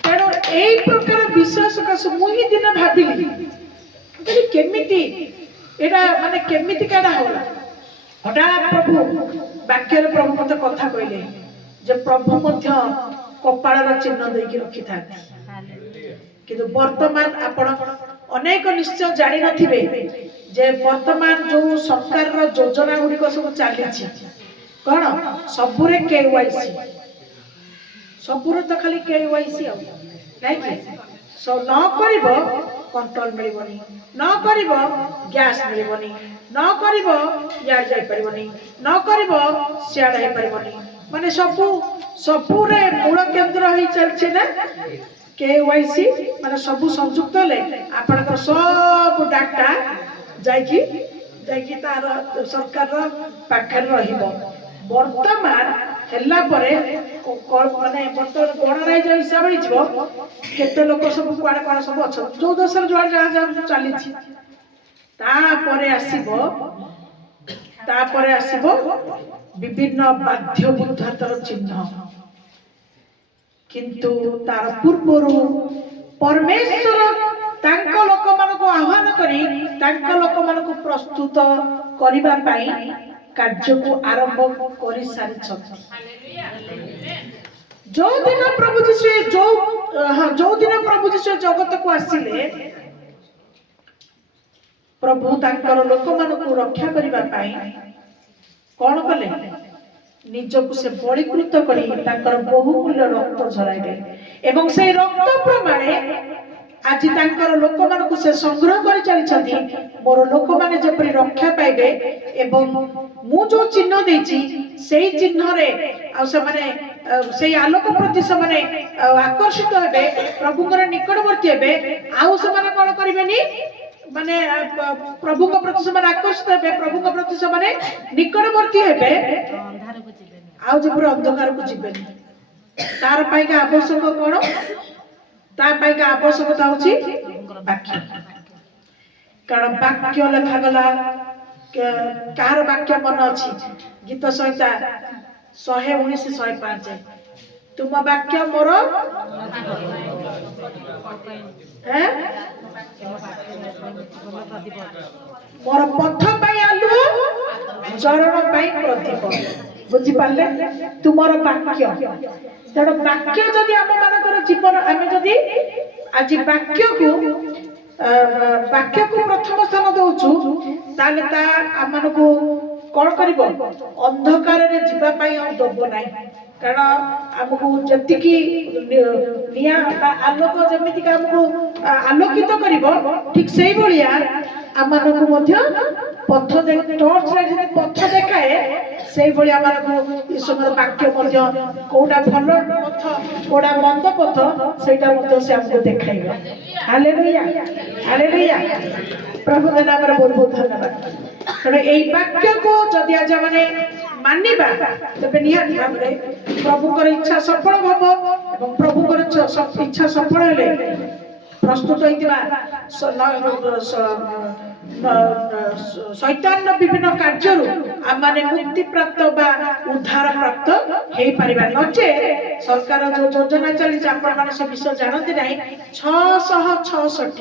ତେଣୁ ଏଇ ପ୍ରକାର ବିଷୟ ସକାଶେ ମୁଁ ହିଁ ଦିନ ଭାବିଲି, କେମିତି ଏଇଟା ମାନେ କେମିତି କାଟା ହେଲା। ହଠାତ୍ ପ୍ରଭୁ ବାକ୍ୟରେ ପ୍ରଭୁ ମତେ କଥା କହିଲେ ଯେ ପ୍ରଭୁ ମଧ୍ୟ କପାଳର ଚିହ୍ନ ଦେଇକି ରଖିଥାନ୍ତି। କିନ୍ତୁ ବର୍ତ୍ତମାନ ଆପଣ ଅନେକ ନିଶ୍ଚୟ ଜାଣିନଥିବେ ଯେ ବର୍ତ୍ତମାନ ଯୋଉ ସରକାରର ଯୋଜନା ଗୁଡ଼ିକ ସବୁ ଚାଲିଛି, କଣ ସବୁରେ KYC, ସବୁରେ ତ ଖାଲି KYC ଆଉ ନାଇଁ କି? ନ କରିବ कंट्रोल मिलबनी न करिवो गैस मिलबनी न करिवो यार जाई परिबनी न करिवो सियाड हे परिबनी माने सबु रे मूल केंद्र ही चलछि ना केवाईसी माने सबु संयुक्त ले आपनकर सब डाटा जाईकी तार सरकार पाखर रहिबो वर्तमान हेला परे माने वर्तमान गणराज्य जो हिसाब हो जिवो केते लोक सब कुआडे कुआडे सब अछ जो देशर जो जहां चली छी तापरे आसीबो विभिन्न बाध्य बुद्धातर चिन्ह किंतु तार पूर्वरु परमेश्वर तांको लोक मानको आह्वान करी तांको लोक मानको प्रस्तुत करिबा पई कार्य को आरंभ करि सारी छथि जो दिन प्रभु जीशु जगत को आसिले प्रभु तांकर लोक मानको रक्षा करिबा पई कोन कले निजको से बलिकृत करी तांकर बहुमूल्य रक्त झराइले एवं से रक्त प्रमाणे आज तांकर लोक मानको से संग्रह करि चली छथि मोर लोक माने जेपरि रक्षा पाइबे एवं मु जो चिन्ह देछि सेही चिन्ह रे आ से माने सेही आलोक प्रति से माने आकर्षित हेबे प्रभुकर निकटवर्ती हेबे आउ से माने कोन करिबेनी माने प्रभु को प्रति से माने आकर्षित हेबे प्रभु को प्रति से माने निकटवर्ती हेबे अंधार को जिबेनी आउ जे पूरा अंधकार को जिबेनी तार पाई का आवश्यक कोन ता पाई का आवश्यकता होची वाक्य कारण वाक्य लेखा गला कार वाक्य मन अछि गीत संहिता 119 105 तुम वाक्य मोर हैं मोर पथ पाई आलु चरण पाई प्रदीप बुझी पाले तुमर वाक्य तेणु वाक्य जदि आम मानकर जीवन आम जदि आज वाक्य को प्रथम स्थान दउछु ताले ता आम को कौन करिवो अंधकार रे जीवा पई हम दबो नाही कारण हमको जतिकी निया आलोक जमिति का हमको आलोकित करिवो ठीक सेही बलिया आमानको मध्य पथ टॉर्च रे पथ देखाए सेही बलिया आमानको ईश्वर वाक्य मध्य कोडा भलो पथ कोडा मंद पथ सेटा मध्य से हमको देखाइबो हालेलुया हालेलुया प्रभु के नाम रे बहुत बहुत धन्यवाद कारण एई वाक्य को जदि आज माने मानिबा तबे निहाती भाबरे प्रभुकर इच्छा सफल होबो एवं प्रभुकर इच्छा सफल हेले प्रस्तुत होइतिबा शैतान विभिन्न कार्यरु आमाने मुक्ति प्राप्त बा उद्धार प्राप्त हेई परिबा नचे सरकार जो योजना चली आपण माने सब विषय जानते नाही 666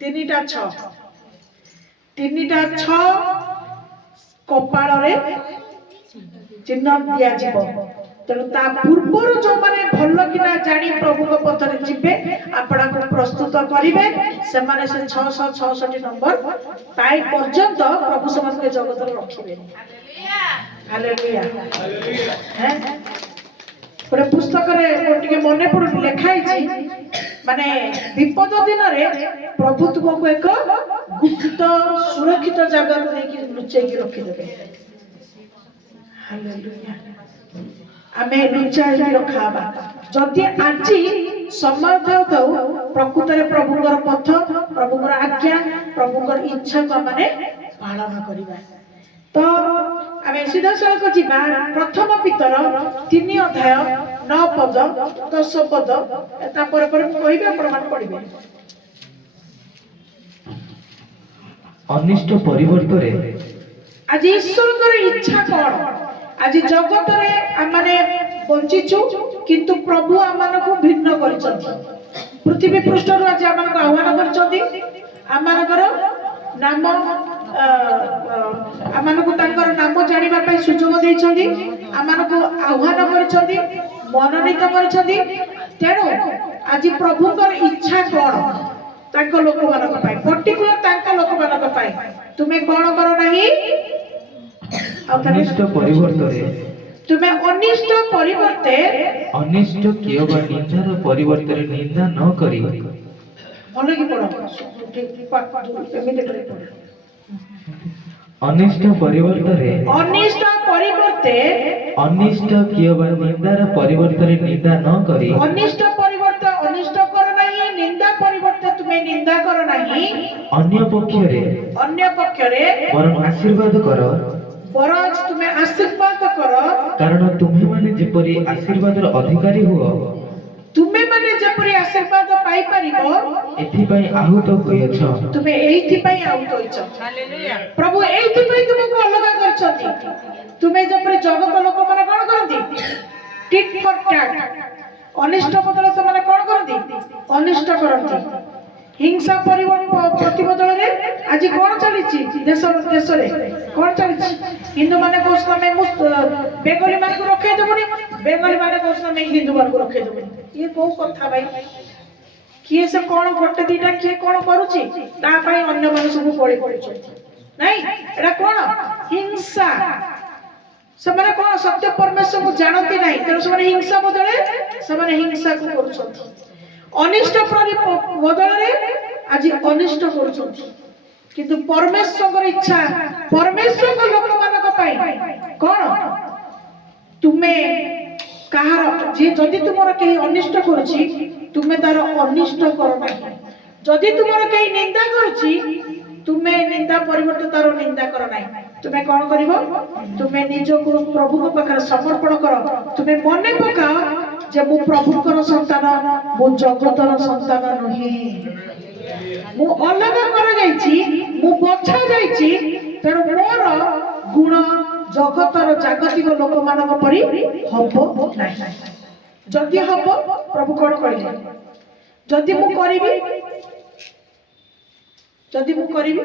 तीनिटा 6 कपाल रे चिन्ह दिया जीवो तेणु ता पूर्वर जो माने भलो किना जानी प्रभु को पथरे जिबे आपड़ा को प्रस्तुत करिवे से माने से 666 नंबर पाई पर्यंत प्रभु समस्त के जगत रे रखिबे हालेलुया हैं पुरे पुस्तक रे कोटिके मने पड़ लिखाई छी माने विपद दिन रे प्रभु तुमको एक गुप्त सुरक्षित जगह को लेके लुचै के रखि देबे हालेलुया आमे लुचाई रखाबा जदि आजी समय थाउ प्रकृत रे प्रभुकर पथ प्रभुकर आज्ञा प्रभुकर इच्छा को माने पालन करिबा तो आमे सीधा सड़क जीवा प्रथम पितर 3 अध्याय 9 पद 10 पद ता पर कहिबे प्रमाण पड़िबे अनिष्ट परिवर्तन आज ईश्वर इच्छा कौन आज जगत रे आमाने बंचिचु किंतु प्रभु आमानको भिन्न करिसथि पृथ्वी पृष्ठ रो आज आमानको आह्वान करिसथि आमानकर नाम आमानको तांकर नाम जानिबा पई सुजोग दैछथि आमानको आह्वान करिसथि मनोनीत करिसथि तेणु आज प्रभुकर इच्छा कोन तांको लोक मानक पाई पर्टिकुलर तांका लोक मानक पाई तुमे कोन करो नाही अनिष्ट परिवर्तन तुम्हें अनिष्ट परिवर्ते अनिष्ट कियबा निंदार परिवर्तन निंदा न करी ଭଲ କି ପଢ ଏମିତି କରି ପଢ। ଅନିଷ୍ଟ ପରିବର୍ତ୍ତରେ ଅନିଷ୍ଟ ପରିବର୍ତ୍ତେ ଅନିଷ୍ଟ କିଏ ବା ନିନ୍ଦାର ପରିବର୍ତ୍ତରେ ନିନ୍ଦା ନ କରି ଅନିଷ୍ଟ ପରିବର୍ତ୍ତେ ଅନିଷ୍ଟ କର ନାହିଁ, ନିନ୍ଦା ପରିବର୍ତ୍ତେ ତୁମେ ନିନ୍ଦା କର ନାହିଁ। ଅନ୍ୟ ପକ୍ଷରେ ଅନ୍ୟ ପକ୍ଷରେ ବରଂ ଆଶୀର୍ବାଦ କର, ବରଂ ତୁମେ ଆଶୀର୍ବାଦ କର। କାରଣ ତୁମ୍ଭେମାନେ ଯେପରି ଆଶୀର୍ବାଦର ଅଧିକାରୀ ହୁଅ, ତୁମେ ମାନେ ଯେପରି ଆଶୀର୍ବାଦ ପାଇପାରିବ ଏଥିପାଇଁ ଆହୁତ ହୋଇଅଛ। ତୁମେ ଏଇଥିପାଇଁ ଆହୁତ ହୋଇଛ। ପ୍ରଭୁ ଏଇଥିପାଇଁ ତୁମକୁ ଅଲଗା କରିଛନ୍ତି। ତୁମେ ଯେପରି ଜଗତ ଲୋକମାନେ କଣ କରନ୍ତି, ଟିଟ୍ ଫର୍ ଟ୍ୟାଟ୍, ଅନିଷ୍ଟ ବଦଳ ସେମାନେ କଣ କରନ୍ତି, ଅନିଷ୍ଟ କରନ୍ତି। ହିଂସା ପ୍ରତିବଦଳରେ ଆଜି କଣ ଚାଲିଛି ଦେଶରେ କଣ ଚାଲିଛି? ହିନ୍ଦୁ ମାନେ କହୁଛନ୍ତି ଆମେ ବେଙ୍ଗଲୀ ମାନଙ୍କୁ ରଖେଇ ଦେବୁନି, ବେଙ୍ଗଲୀ ମାନେ କହୁଛନ୍ତି ଆମେ ହିନ୍ଦୁ ମାନଙ୍କୁ ରଖେଇ ଦେବୁନି। ଇଏ କୋଉ କଥା ଭାଇ? କିଏ ସେ କଣ ଗୋଟେ ଦିଟା କିଏ କଣ କରୁଛି ତା ପାଇଁ ଅନ୍ୟମାନେ ସବୁ ବଳି ପଡୁଛନ୍ତି। ନାଇଁ, ଏଟା କଣ ହିଂସା। ସେମାନେ କଣ ସତ୍ୟ ପରମେଶ୍ୱରକୁ ଜାଣନ୍ତି ନାହିଁ, ତେଣୁ ସେମାନେ ହିଂସା ବଦଳରେ ସେମାନେ ହିଂସାକୁ କରୁଛନ୍ତି। ଅନିଷ୍ଟ ବଦଳରେ ଆଜି ଅନିଷ୍ଟ କରୁଛନ୍ତି। କିନ୍ତୁ ପରମେଶ୍ୱରଙ୍କର ଇଚ୍ଛା, ପରମେଶ୍ୱରଙ୍କ ଲୋକମାନଙ୍କ ପାଇଁ କଣ, ତୁମେ କାହାର ଯଦି ତୁମର କେହି ଅନିଷ୍ଟ କରୁଛି ତୁମେ ତାର ଅନିଷ୍ଟ କର ନାହିଁ। ଯଦି ତୁମର କେହି ନିନ୍ଦା କରୁଛି ତୁମେ ନିନ୍ଦା ପରିବର୍ତ୍ତେ ତାର ନିନ୍ଦା କର ନାହିଁ। ତୁମେ କଣ କରିବ, ତୁମେ ନିଜକୁ ପ୍ରଭୁଙ୍କ ପାଖରେ ସମର୍ପଣ କର। ତୁମେ ମନେ ପକାଅ ଯେ ମୁଁ ପ୍ରଭୁଙ୍କର ସନ୍ତାନ, ମୁଁ ଜଗତର ସନ୍ତାନ ନୁହେଁ। ମୁଁ ଅଲଗା କରାଯାଇଛି, ମୁଁ ବଛା ଯାଇଛି। ତେଣୁ ମୋର ଗୁଣ ଜଗତର ଜାଗତିକ ଲୋକମାନଙ୍କ ପରି ହବ ନାହିଁ। ଯଦି ହବ, ପ୍ରଭୁ କଣ କହିଲେ, ଯଦି ମୁଁ କରିବି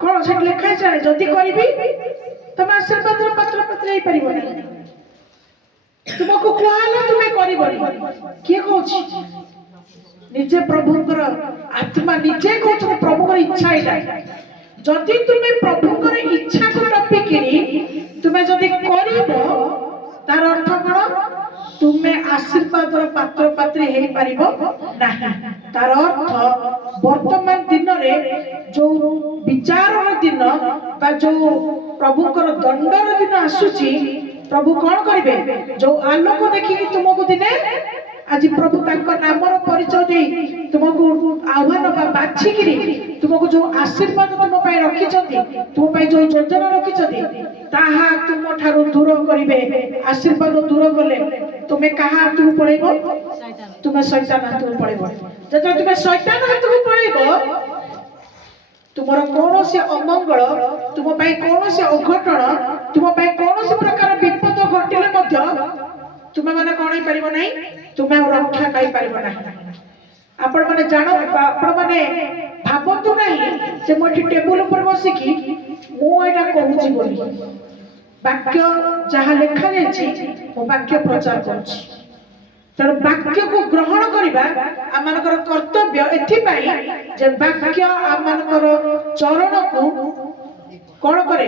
କଣ ସେଠି ଲେଖା ହେଇଛି, ଯଦି କରିବି ତମେ ଆଶୀର୍ବାଦର ପାତ୍ର ହେଇପାରିବ ନାହିଁ। ତୁମକୁ କୁହାହେଲା ତୁମେ କରିବନି। କିଏ କହୁଛି? ନିଜେ ପ୍ରଭୁଙ୍କର ଆତ୍ମା ନିଜେ କହୁଛନ୍ତି ପ୍ରଭୁଙ୍କର ଇଚ୍ଛା ଏଇଟା। ଯଦି ତୁମେ ପ୍ରଭୁଙ୍କର ଇଚ୍ଛାକୁ ଟପିକିରି ତୁମେ ଯଦି କରିବ, ତାର ଅର୍ଥ କଣ, ତୁମେ ଆଶୀର୍ବାଦର ପାତ୍ରୀ ହେଇପାରିବ ନାହିଁ। ତାର ଅର୍ଥ ବର୍ତ୍ତମାନ ଦିନରେ ଯୋଉ ବିଚାରର ଦିନ ବା ଯୋଉ ପ୍ରଭୁଙ୍କର ଦଣ୍ଡର ଦିନ ଆସୁଛି, ପ୍ରଭୁ କଣ କରିବେ, ଯୋଉ ଆଲୋକ ଦେଖିକି ତୁମକୁ ଦିନେ ଆଜି ପ୍ରଭୁ ତାଙ୍କ ନାମର ପରିଚୟ ଦେଇ ତୁମକୁ ଆହ୍ୱାନ ବା ବାଛିକିରି ତୁମକୁ ଯୋଉ ଆଶୀର୍ବାଦ ତୁମ ପାଇଁ ରଖିଛନ୍ତି, ତୁମ ପାଇଁ ଯୋଉ ଯୋଜନା ରଖିଛନ୍ତି, ତାହା ତୁମ ଠାରୁ ଦୂର କରିବେ। ଆଶୀର୍ବାଦ ଦୂର କଲେ ତୁମେ କାହା ହାତକୁ ପଳେଇବ? ତୁମେ ଶୈତାନ ହାତକୁ ପଳେଇବ। ଯେତେବେଳେ ତୁମେ ଶୈତାନ ହାତକୁ ପଳେଇବ, ତୁମର କୌଣସି ଅମଙ୍ଗଳ, ତୁମ ପାଇଁ କୌଣସି ଅଘଟଣ, ତୁମ ପାଇଁ କୌଣସି ପ୍ରକାର ବିପଦ ଘଟିଲେ ମଧ୍ୟ ତୁମେ ମାନେ କଣ ହେଇପାରିବ ନାହିଁ, ତୁମେ ଆଉ ରକ୍ଷା ପାଇପାରିବ ନାହିଁ। ଆପଣ ମାନେ ଭାବନ୍ତୁ ନାହିଁ ଯେ ମୁଁ ଏଠି ଟେବୁଲ ଉପରେ ବସିକି ମୁଁ ଏଇଟା କହୁଛି ବୋଲି। ବାକ୍ୟ ଯାହା ଲେଖାଯାଇଛି ମୁଁ ବାକ୍ୟ ପ୍ରଚାର କରୁଛି। ତେଣୁ ବାକ୍ୟକୁ ଗ୍ରହଣ କରିବା ଆମମାନଙ୍କର କର୍ତ୍ତବ୍ୟ, ଏଥିପାଇଁ ଯେ ବାକ୍ୟ ଆମମାନଙ୍କର ଚରଣକୁ କଣ କରେ,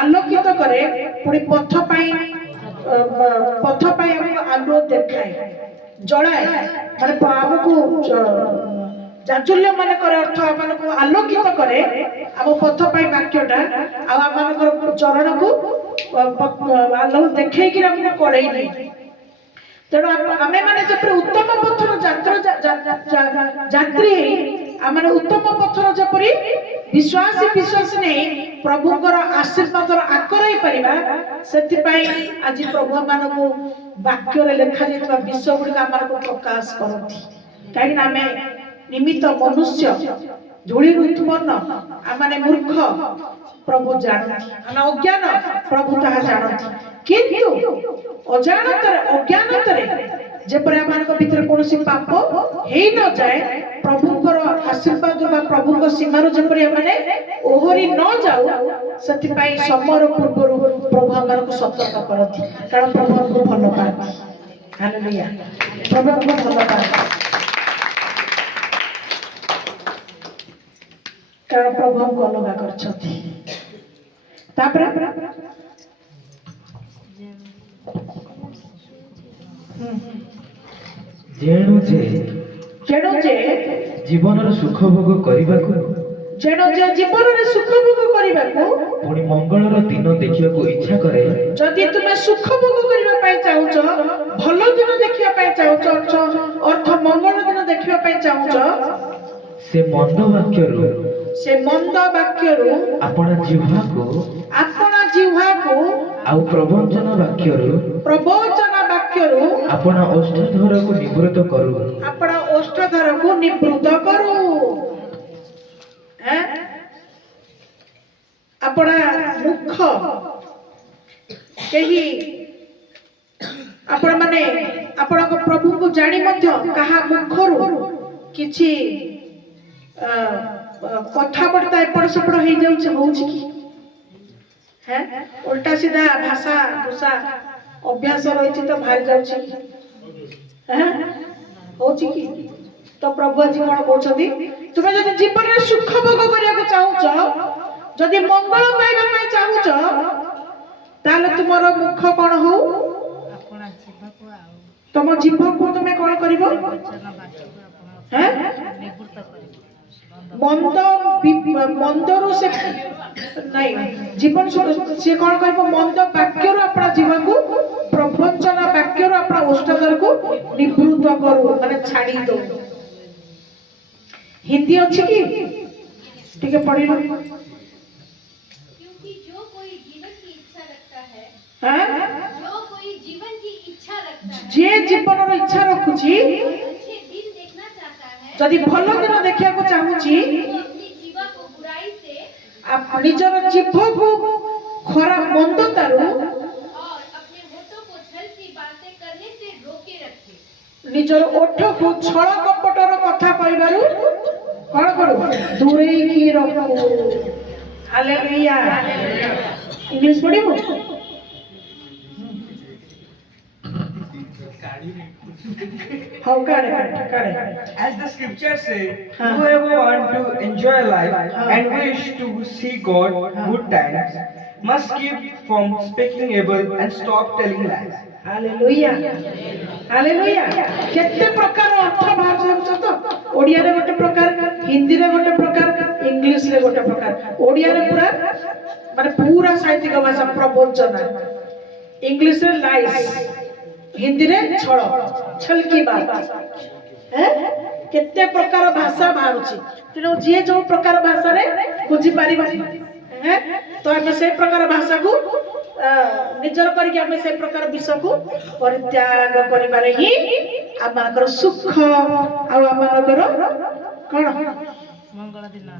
ଆଲୋକିତ କରେ, ପୁଣି ପଥ ପାଇଁ ଆମକୁ ଆଲୁଅ ଦେଖାଏ, ଜଳାଏ, ମାନେ ଆମକୁ ଜାଜୁଲ୍ୟ ମାନେ କରେ, ଅର୍ଥ ଆମମାନଙ୍କୁ ଆଲୋକିତ କରେ ଆମ ପଥ ପାଇଁ ବାକ୍ୟଟା, ଆଉ ଆମମାନଙ୍କର ଚରଣକୁ ଆଲୋକ ଦେଖେଇକି ଆମକୁ କଢେଇ ନିଏ। ତେଣୁ ଆମେ ମାନେ ଯେପରି ଉତ୍ତମ ପଥର ଯାତ୍ରୀ ହେଇ ଆମେ ଉତ୍ତମ ପଥର ଯେପରି ବିଶ୍ୱାସ ନେଇ ପ୍ରଭୁଙ୍କର ଆଶୀର୍ବାଦର ଆକର ହେଇପାରିବା, ସେଥିପାଇଁ ଆଜି ପ୍ରଭୁ ମାନଙ୍କୁ ବାକ୍ୟରେ ଲେଖାଯାଇଥିବା ବିଷୟ ଗୁଡ଼ିକ ଆମମାନଙ୍କୁ ପ୍ରକାଶ କରନ୍ତି। କାହିଁକିନା ଆମେ ନିମିତ୍ତ ମନୁଷ୍ୟ, ଧୂଳିରୁ ଉତ୍ପନ୍ନ, ଆମେ ମୂର୍ଖ, ପ୍ରଭୁ ଜାଣନ୍ତି। ଆମେ ଅଜ୍ଞାନ, ପ୍ରଭୁ ତାହା ଜାଣନ୍ତି। କିନ୍ତୁ ଅଜ୍ଞାନତାରେ ଯେପରି ଆମମାନଙ୍କ ଭିତରେ କୌଣସି ପାପ ହେଇ ନ ଯାଏ, ପ୍ରଭୁଙ୍କର ଆଶୀର୍ବାଦ ବା ପ୍ରଭୁଙ୍କ ସୀମାରୁ ଯେପରି ଆମେ ଓହରି ନ ଯାଉ, ସେଥିପାଇଁ ସମୟର ପୂର୍ବରୁ ପ୍ରଭୁ ଆମମାନଙ୍କୁ ସତର୍କ କରନ୍ତି। କାରଣ ପ୍ରଭୁ ଆମକୁ ଭଲ ପାଆନ୍ତି। ହାଲେଲୁୟା। ପ୍ରଭୁ ଆମକୁ ଭଲ ପାଆନ୍ତି, କାରଣ ପ୍ରଭୁ ଆମକୁ ଅଲଗା କରିଛନ୍ତି। ତାପରେ ଯେଣୁ ଯେ ତେଣୁ ଯେ ଜୀବନର ସୁଖ ଭୋଗ କରିବାକୁ ଜୀବନରେ ସୁଖ ଭୋଗ କରିବାକୁ ପୁଣି ମଙ୍ଗଳର ଦିନ ଦେଖିବାକୁ ଇଚ୍ଛା କରେ, ଯଦି ତୁମେ ସୁଖ ଭୋଗ କରିବା ପାଇଁ ଚାହୁଁଛ, ଭଲ ଦିନ ଦେଖିବା ପାଇଁ ଚାହୁଁଛ, ଅର୍ଥ ମଙ୍ଗଳ ଦିନ ଦେଖିବା ପାଇଁ ଚାହୁଁଛ, ସେ ମନ୍ଦ ବାକ୍ୟରୁ ଆପଣା ଜିହ୍ୱାକୁ ଆଉ ପ୍ରବଞ୍ଚନା ବାକ୍ୟରୁ ଆପଣା ଓଷ୍ଠଧରକୁ ନିବୃତ କରୁ। ଆପଣା ମୁଖ କେହି ଆପଣ ମାନେ ଆପଣଙ୍କ ପ୍ରଭୁଙ୍କୁ ଜାଣି ମଧ୍ୟ କାହା ମୁଖରୁ କିଛି କଥାବାର୍ତ୍ତା ଏପଟ ସେପଟ ହେଇଯାଉଛି, ହଉଛି କି? ଉଲ୍ଟା ସିଧା ଭାଷା ଭୂଷା ଅଭ୍ୟାସ ରହିଛି ତ ବାହାରି ଯାଉଛି, ହଉଛି କି? ତ ପ୍ରଭୁ ଆଜି କଣ କହୁଛନ୍ତି, ତୁମେ ଯଦି ଜୀବନରେ ସୁଖ ଭୋଗ କରିବାକୁ ଚାହୁଁଛ, ଯଦି ମଙ୍ଗଳ ପାଇବା ପାଇଁ ଚାହୁଁଛ, ତାହେଲେ ତୁମର ମୁଖ କଣ ହଉ, ତମ ଜିଭକୁ ତୁମେ କଣ କରିବ, ମନ୍ଦରୁ ସେ ନାଇଁ ଜୀବନ ସେ କଣ କରିବ, ମନ୍ଦ ବାକ୍ୟରୁ ଆପଣ ଜୀବକୁ, ପ୍ରବଞ୍ଚନା ବାକ୍ୟରୁ ଆପଣ ଓଷ୍ଠଧରକୁ ନିବୃତ କରୁ, ମାନେ ଛାଡି ଦଉ। ହିନ୍ଦୀ ଅଛି କି ଟିକେ ପଢିଲ। क्योंकि जो कोई जीवन की इच्छा रखता है, जे जीवनर इच्छा रखुची, अच्छे दिन देखना चाहता है, जदि भलो दिन देखिया चाहूची, अपनी जीवा को बुराई से निजर जीभको खराब मंदतारू और अपने होठों को छल की बातें करने से रोके रखे। निजर ओठको छल कपटर कथा कहबारू कौन करू, दूरेई की रखू। हालेलुया। इंग्लिश पढ़िबो। How काढ़े As the scriptures say, whoever want to enjoy life and wish to see God good times must keep from speaking evil and stop telling lies. Hallelujah hallelujah. केते प्रकार अर्थ बाहर जाउछ तो, ओडिया रे गोटे प्रकार, हिंदी रे गोटे प्रकार, इंग्लिश रे गोटे प्रकार। ओडिया रे पूरा माने पूरा साहित्यिक भाषा प्रवचना, इंग्लिश रे लाइस, हिंदी रे छल की बात। केते प्रकार भाषा बाहरुची, तेणु जे जो प्रकार भाषा रे बुझी पारिबा, तो हमें से प्रकार भाषा को निजर करके हमें से प्रकार विषय को परित्याग करिबारे ही आमाकर सुख आ आमाकर कोन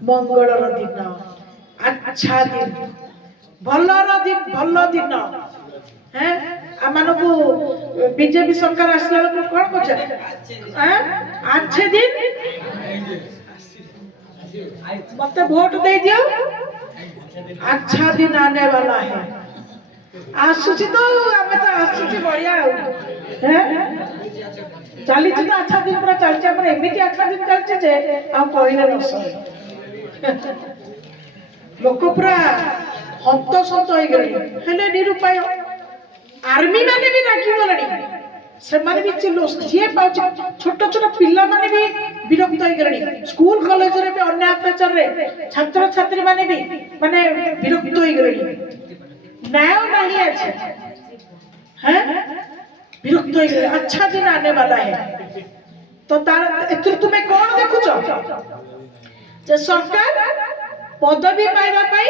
मंगलर दिन, अच्छा दिन, भलर दिन, भल दिन। आमानकु बीजेपी सरकार आसला को कोन कहछ, अच्छे दिन मते वोट दे दियो, अच्छा दिन आने वाला है। आसुची तो आमे तो आसुची बढ़िया चली तो अच्छा दिन पूरा चलছে, हमर एमिति अच्छा दिन चलছে जे आ कहिले नस लोक पूरा हंतसंत होई गले, हेले निरुपाय। आर्मी माने भी राखी गलणी, से माने भी चिल्लो जे पाउछ, छोट छोट पिल्ला माने भी विरक्त होई गलणी। स्कूल कॉलेज रे भी अन्य अत्याचार रे छात्र छात्री माने भी माने विरक्त होई गलणी, न्याय नहीं আছে, विरक्त हो गए। अच्छा दिन आने वाला है, तो तार तुम्हें कौन देखुच, जे सरकार पदवी पाइबा पाई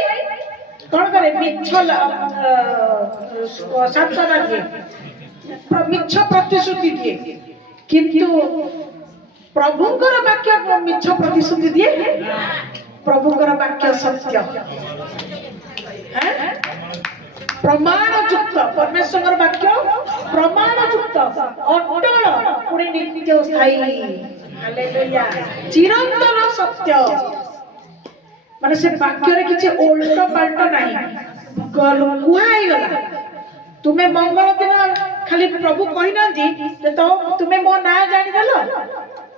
कौन करे, मिछ सांत्वना दिए, मिछ प्रतिश्रुति दिए, किंतु प्रभुंकर वाक्य मिछ प्रतिश्रुति दिए, प्रभुंकर वाक्य सत्य, प्रमाण युक्त, परमेश्वर वाक्य प्रमाण युक्त, अटल, पुणी नित्य स्थायी, हालेलुया, चिरंतन सत्य। माने से वाक्य रे किछि उल्टा पाल्टा नाही, कुहाई गला। तुमे मंगल दिन खाली प्रभु कहि नांती जे तो तुमे मो ना जानि देलो,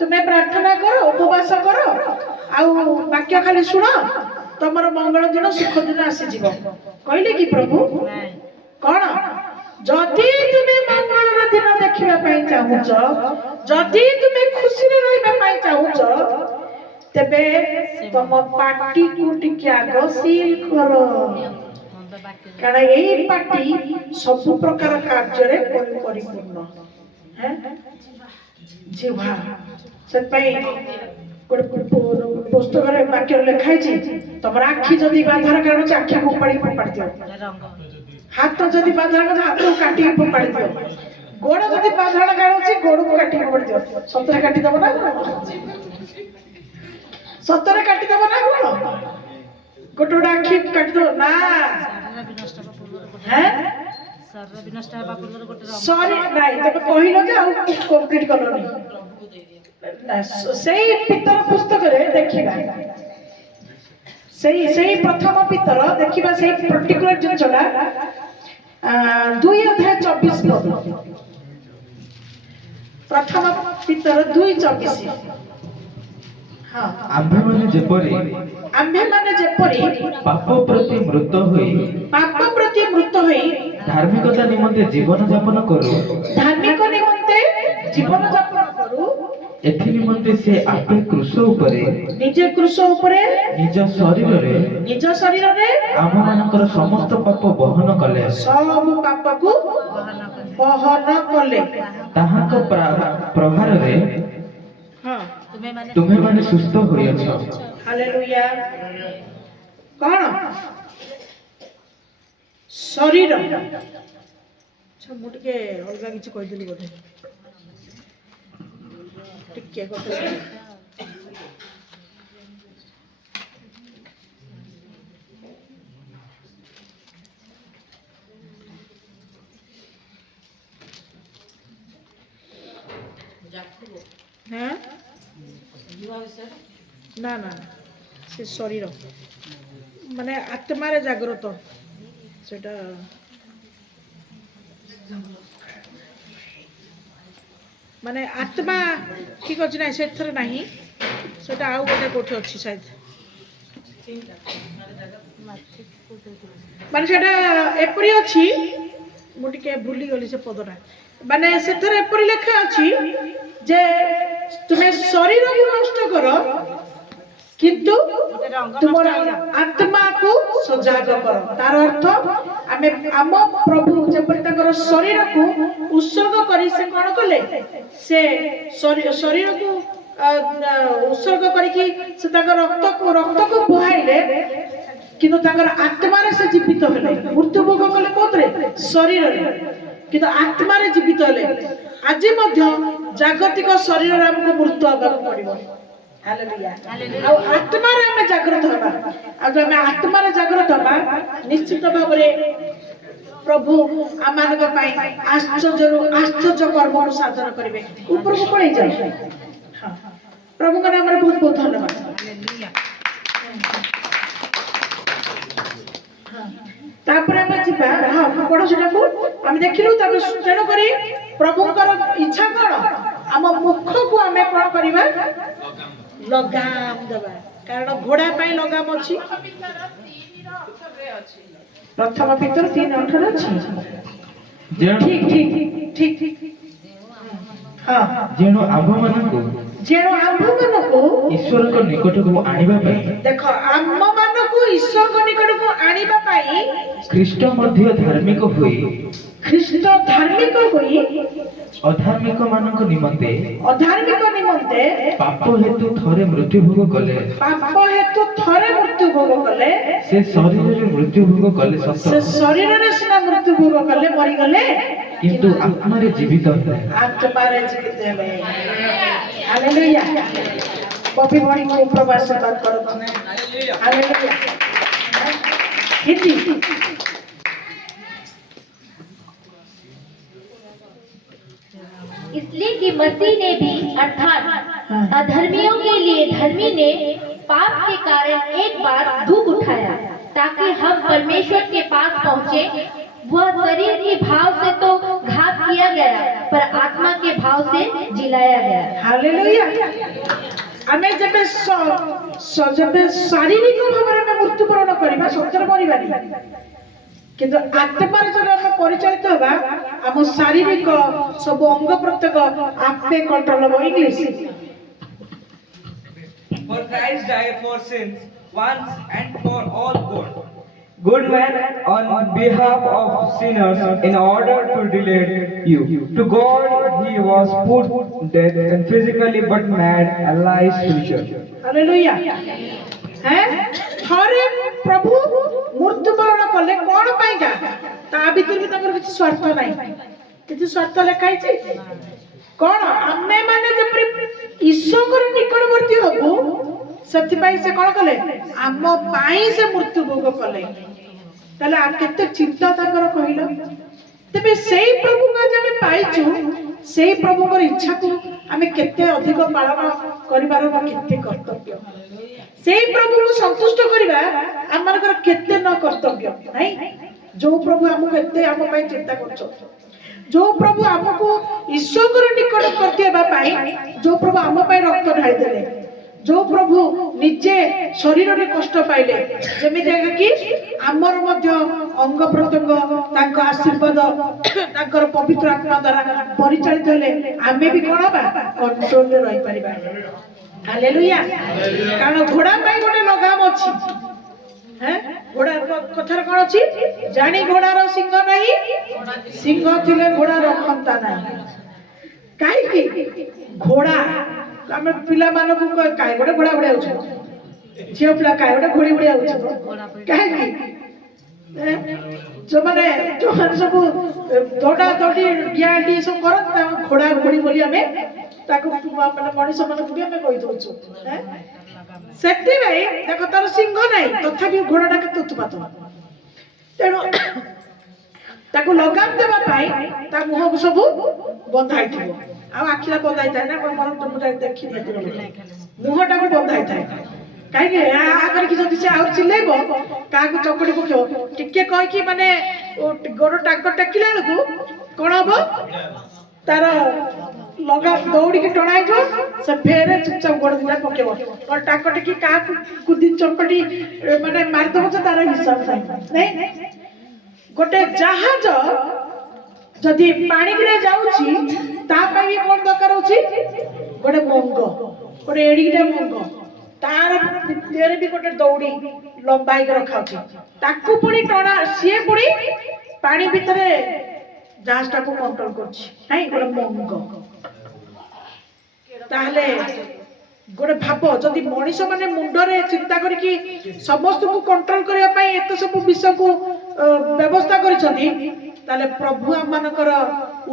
तुमे प्रार्थना करो, उपवास करो, आ वाक्य खाली सुनो, तमर मंगल दिन सुख दिन आसी जीवो। कहले कि प्रभु कौन, जदि तुमे मंगल दिन रखिबा पई चाहुच जदि तुमे खुशी रे रहबा पई चाहुच तेबे तुम पार्टी को टिके आगो सील करो कारण यही पार्टी सब प्रकार कार्य रे परिपूर्ण है जीवा से पई पुस्तक रे वाक्य लिखाई छी तमरा आखी जदि बाधार कारण से आखी को पड़ी पड़ दियो हाथ जदि बाधार कारण हाथ को काटी पड़ दियो गोड़ जदि बाधार कारण से गोड़ को काटी पड़ दियो सतरे काटी दबो ना सतरे काटी दबो ना कोन गोटे आखी काटी दो ना हैं सॉरी नहीं तब कहिलो जे आ कंप्लीट करलोनी सेही पितर पुस्तक रे देखिबा सेही प्रथम पितर देखिबा सेही पर्टिकुलर जिनसला 2:24 पद प्रथम पितर 2:24 हां आम्भेମାନେ ଯେପରି ପାପ ପ୍ରତି ମୃତ ହୋଇ ଧାର୍ମିକତା ନିମନ୍ତେ ଜୀବନ ଯାପନ କରୁ ଏଥି ନିମନ୍ତେ ସେ ଆପେ କୃଷ ଉପରେ ନିଜ ଶରୀରରେ ଆମମାନଙ୍କର ସମସ୍ତ ପାପ ବହନ କଲେ ସବୁ ପାପକୁ ବହନ କଲେ ତାହାଙ୍କ ପ୍ରହାରରେ ତୁମେମାନେ ସୁସ୍ଥ ହୋଇଅଛ ହାଲେଲୁୟା କଣ ଶରୀର ମୁଁ ଟିକେ ଅଲଗା କିଛି କହିଦେଲି ବୋଧେ ଟିକେ କଥା হ্যাঁ না না সে শরীর মানে আত্মারে জাগ্রত সেটা মানে আত্মা ঠিক আছে না সেথরে ନାହିଁ সেটা ଆଉ ଗୋଟେ কোঠে ଅଛି শায়দ মানে সেটা এপরি ଅଛି ମୁଁ ଟିକେ ভুলি গলি সে পদটা মানে সেথরে এপরি লেখা ଅଛି যে তুমি শরীরକୁ নষ্ট কর কিন্তু তোমার আত্মাକୁ সজাগ কর তার অর্থ আমি আম প্রভু যেপরি তাଙ୍କର শরীরକୁ উৎসর্গ କରି ସେ কোন কলে সে শরীরକୁ উৎসর্গ କରିକି ସେ ତାଙ୍କ রক্তକୁ বুহাইলে কিন্তু তাଙ୍କର আত্মারে সে জীবিত হলে মৃত্যু ভোগ কলে কোতরে শরীরে কিন্তু আত্মারে জীবিত হলে আজি মধ্য জাগতিক শরীরে আমাকে মৃত্যু হବାକୁ পড়িব हालेलुया आ आत्मा रे हम जागृत होबा आ जो हम आत्मा रे जागृत होबा निश्चित भाव रे प्रभु आमान को पाई आश्चर्य कर्म को साधन करिवे ऊपर को पळै जाय हां प्रभु का नाम रे बहुत बहुत धन्यवाद हालेलुया तापर हम जिबा हां पढो सेटा को हम देखिलु तब सुचना करी प्रभुकर इच्छा कोन हम मुख को हमें कोन करिबा लगाम दबा कारण घोड़ा पाई लगाम अछि प्रथम पितर 3:18 अछि ठीक ठीक ठीक ठीक हां जेणु आम्भମାନଙ୍କୁ ଈଶ୍ୱରଙ୍କ ନିକଟକୁ ଆଣିବା ପାଇଁ ଦେଖ ଆମମାନଙ୍କୁ ଈଶ୍ୱରଙ୍କ ନିକଟକୁ ଆଣିବା ପାଇଁ ଖ୍ରୀଷ୍ଟ ମଧ୍ୟ ଧାର୍ମିକ ହୋଇ ଅଧାର୍ମିକ ମାନଙ୍କ ନିମନ୍ତେ ପାପ ହେତୁ ଥରେ ମୃତ୍ୟୁ ଭୋଗ କଲେ ସେ ଶରୀରରେ ମୃତ୍ୟୁ ଭୋଗ କଲେ ସତ ଶରୀରରେ ସିନା ମୃତ୍ୟୁ ଭୋଗ କଲେ ମରିଗଲେ କିନ୍ତୁ ଆତ୍ମାରେ ଜୀବିତ ହେଲେ हालेलुया कॉपी बॉडी को प्रवास से बात करो हालेलुया हिंदी इसलिए कि मसीह ने भी अर्थात अधर्मियों के लिए धर्मी ने पाप के कारण एक बार दुख उठाया ताकि हम परमेश्वर के पास पहुँचे वह शरीर के भाव से तो घात किया गया पर आत्मा के भाव से जिलाया गया हालेलुया हमें जब शारीरिक भाव में मृत्युवरण करबा सत्तर मरिबानी କିନ୍ତୁ ଆତ୍ମାରେ ଯଦି ଆମେ ପରିଚାଳିତ ହେବା ଆମ ଶାରୀରିକ ସବୁ ଅଙ୍ଗ ପ୍ରତ୍ୟଙ୍ଗ ଆପେ କଣ୍ଟ୍ରୋଲ ହବ। English For Christ died for sins once and for all good man on behalf of sinners in order to deliver you. To God he was put dead and physically but mad, alive spiritually. Hallelujah हैं थरे प्रभु मृत्युवरण कले कोन पाइगा ता भीतर भी तकर किछ स्वार्थ नाही किछ स्वार्थ लेखाइ छै कोन आमे माने जेपरि ईश्वर निकटवर्ती हबु सत्य पाई से कोन कले आम पाई से मृत्यु भोग कले ताले आ केते चिंता तकर कहिलो तबे सेही प्रभु का जमे पाइछु सेही प्रभु कर इच्छा को आमे केते अधिक पालन करिबार केते कर्तव्य सेही प्रभु को संतुष्ट करिबा हमरकर केते न कर्तव्य नाही जो प्रभु हमको केते हम पई चिंता करछो जो प्रभु हमको ईश्वर निकट करतिबा पाई जो प्रभु हम पई रक्त ढाଳି देले जो प्रभु निजे शरीर रे कष्ट पाइले जेमि जागा कि हमर मध्य अंग प्रत्यंग तांको आशीर्वाद तांकर पवित्र आत्मा द्वारा परिचालित हेले आमे भी कोन बा कंट्रोल रे रहि परिबा हालेलुया कारण घोड़ा पाई गोटे लगाम अछि हैं घोड़ा कथार कोन अछि जानी घोड़ा रो सिंह नाही सिंह थिले घोड़ा रखंता नाही काहे कि घोड़ा आमे पिला मानको काहे गोटे घोड़ा उड़े आउछ झियो पिला काहे गोटे घोड़ी उड़े आउछ काहे कि जो माने सब दौड़ा दौड़ी गियाडी सब करत घोड़ा घोड़ी बोली हमें ताको माने मनुष्य मानको भी हमें कहि दोछु हैं सेति भाई देखो तार सिंह नाही तथापि घोड़ाटा के तुतपात तेणु ताको लगाम देबा पाई ता मुह को सब बंधाई थिबो आ आखिला बंधाई थाए ना कोन मन तुम देखि देते मुहटा को बंधाई थाए काहे के आगर कि जदि से आउर चिल्लेबो का को चकड़ी पकियो टिके कहि कि माने गोड़ टांकर टेकिला लकु कोन हबो तार लगा दौड़ी के टणाई जो से फेरे चुपचाप गोड़ दिना पकेबो और टांकर टेकी का कुदी चकड़ी माने मार दबो त तार हिसाब नहीं गोटे जहाज जदि पानी रे जाउची ता पाई कोन दरकार होची गोटे मंग गोटे एडीटा मंग तार तेरे भी गोटे दौड़ी लंबाई के रखा होची ताकू पुणी टणा सिए पुणी पानी भितरे जहाजटा को कंट्रोल करछि नाही गोटे मंग ताहले गोटे भाव जदि मनीष माने मुंडरे चिंता करिकी समस्त को कंट्रोल करिया पई एत सब विषय को व्यवस्था करिसथि ताले प्रभु हमनकर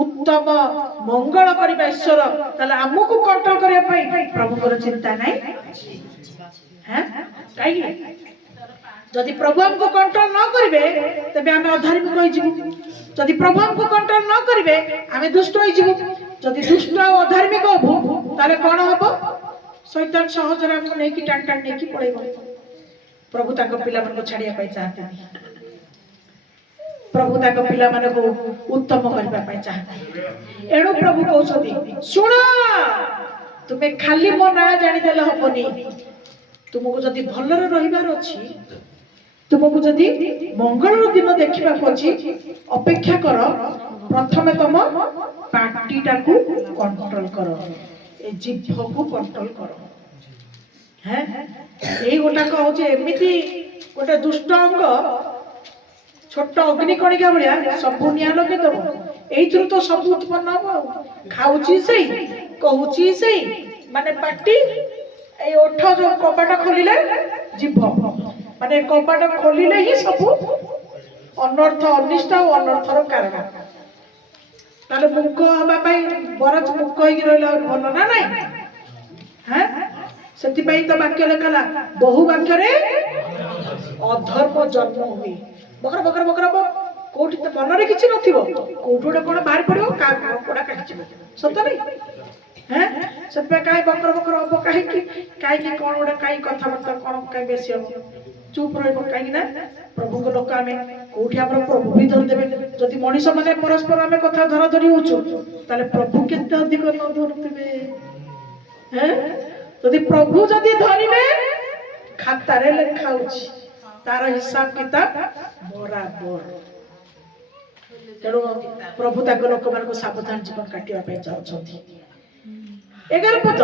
उत्तम मंगल करिबा ईश्वर ताले हमको कंट्रोल करिया पई प्रभु कर चिंता नाही हैं काई जदि प्रभु हमको कंट्रोल न करिवे तबे हमें अधार्मिक होई जिवु जदि प्रभु हमको कंट्रोल न करिवे हमें दुष्ट होई जिवु जदि दुष्ट और अधार्मिक होबु ताले कोन होबो शैतान सहज रे हमको नै कि टान टान नै कि पळेबो प्रभु ताको पिला मन को छाडिया पाई चाहते प्रभु ताको पिला मन को उत्तम करबा पाई चाहते एणु प्रभु कहउछथि सुन तुमे खाली मो ना जानि देले हबनी तुमको जदि भलरे रहिबार अछि तुमको जदि मंगल दिन देखिबा अछि अपेक्षा कर प्रथमे तम पार्टीटा को कंट्रोल करो ए जिभ को कंट्रोल करो हैं एई गोटा कहउ जे एमिति गोटे दुष्ट अंग छोट अग्निकणिका भलिया सब निया लगे दबो एइथुर तो सब उत्पन्न हो खाउची सही कहउची सही माने पार्टी ए ओठ जो कपाट खोलिले जिभ माने कपाट खोलिले ही सब अनर्थ अनिष्ट और अनर्थर कारण ताले मुख हबा पई बरच मुख होई रहला भल ना नाही हैं सेति पई तो वाक्य लेखला बहु वाक्य रे अधर्म जन्म होई बकर बकर बकर कोठी तो मन रे किछि नथिबो कोठोडा कोन बाहर पड़ियो का कोडा काटिबो सत नहीं हैं सेति काई बकर बकर हबो काई कि कोन ओडा काई कथा बता कोन काई बेसी हो चुप रहबो काई ना प्रभु को लोक आमे कोठी हमर प्रभु भी धर देबे जदि मनीष माने परस्पर आमे कथा धरा धरी होछु ताले प्रभु केते अधिक न धरतिबे हैं जदि प्रभु जदि धरिबे खाता रे लेखा होछि तार हिसाब किताब बराबर ତେଣୁ ପ୍ରଭୁ ତାଙ୍କ ଲୋକମାନଙ୍କୁ ସାବଧାନ ଜୀବନ କାଟିବା ପାଇଁ ଚାହୁଁଛନ୍ତି। 11 ପଦ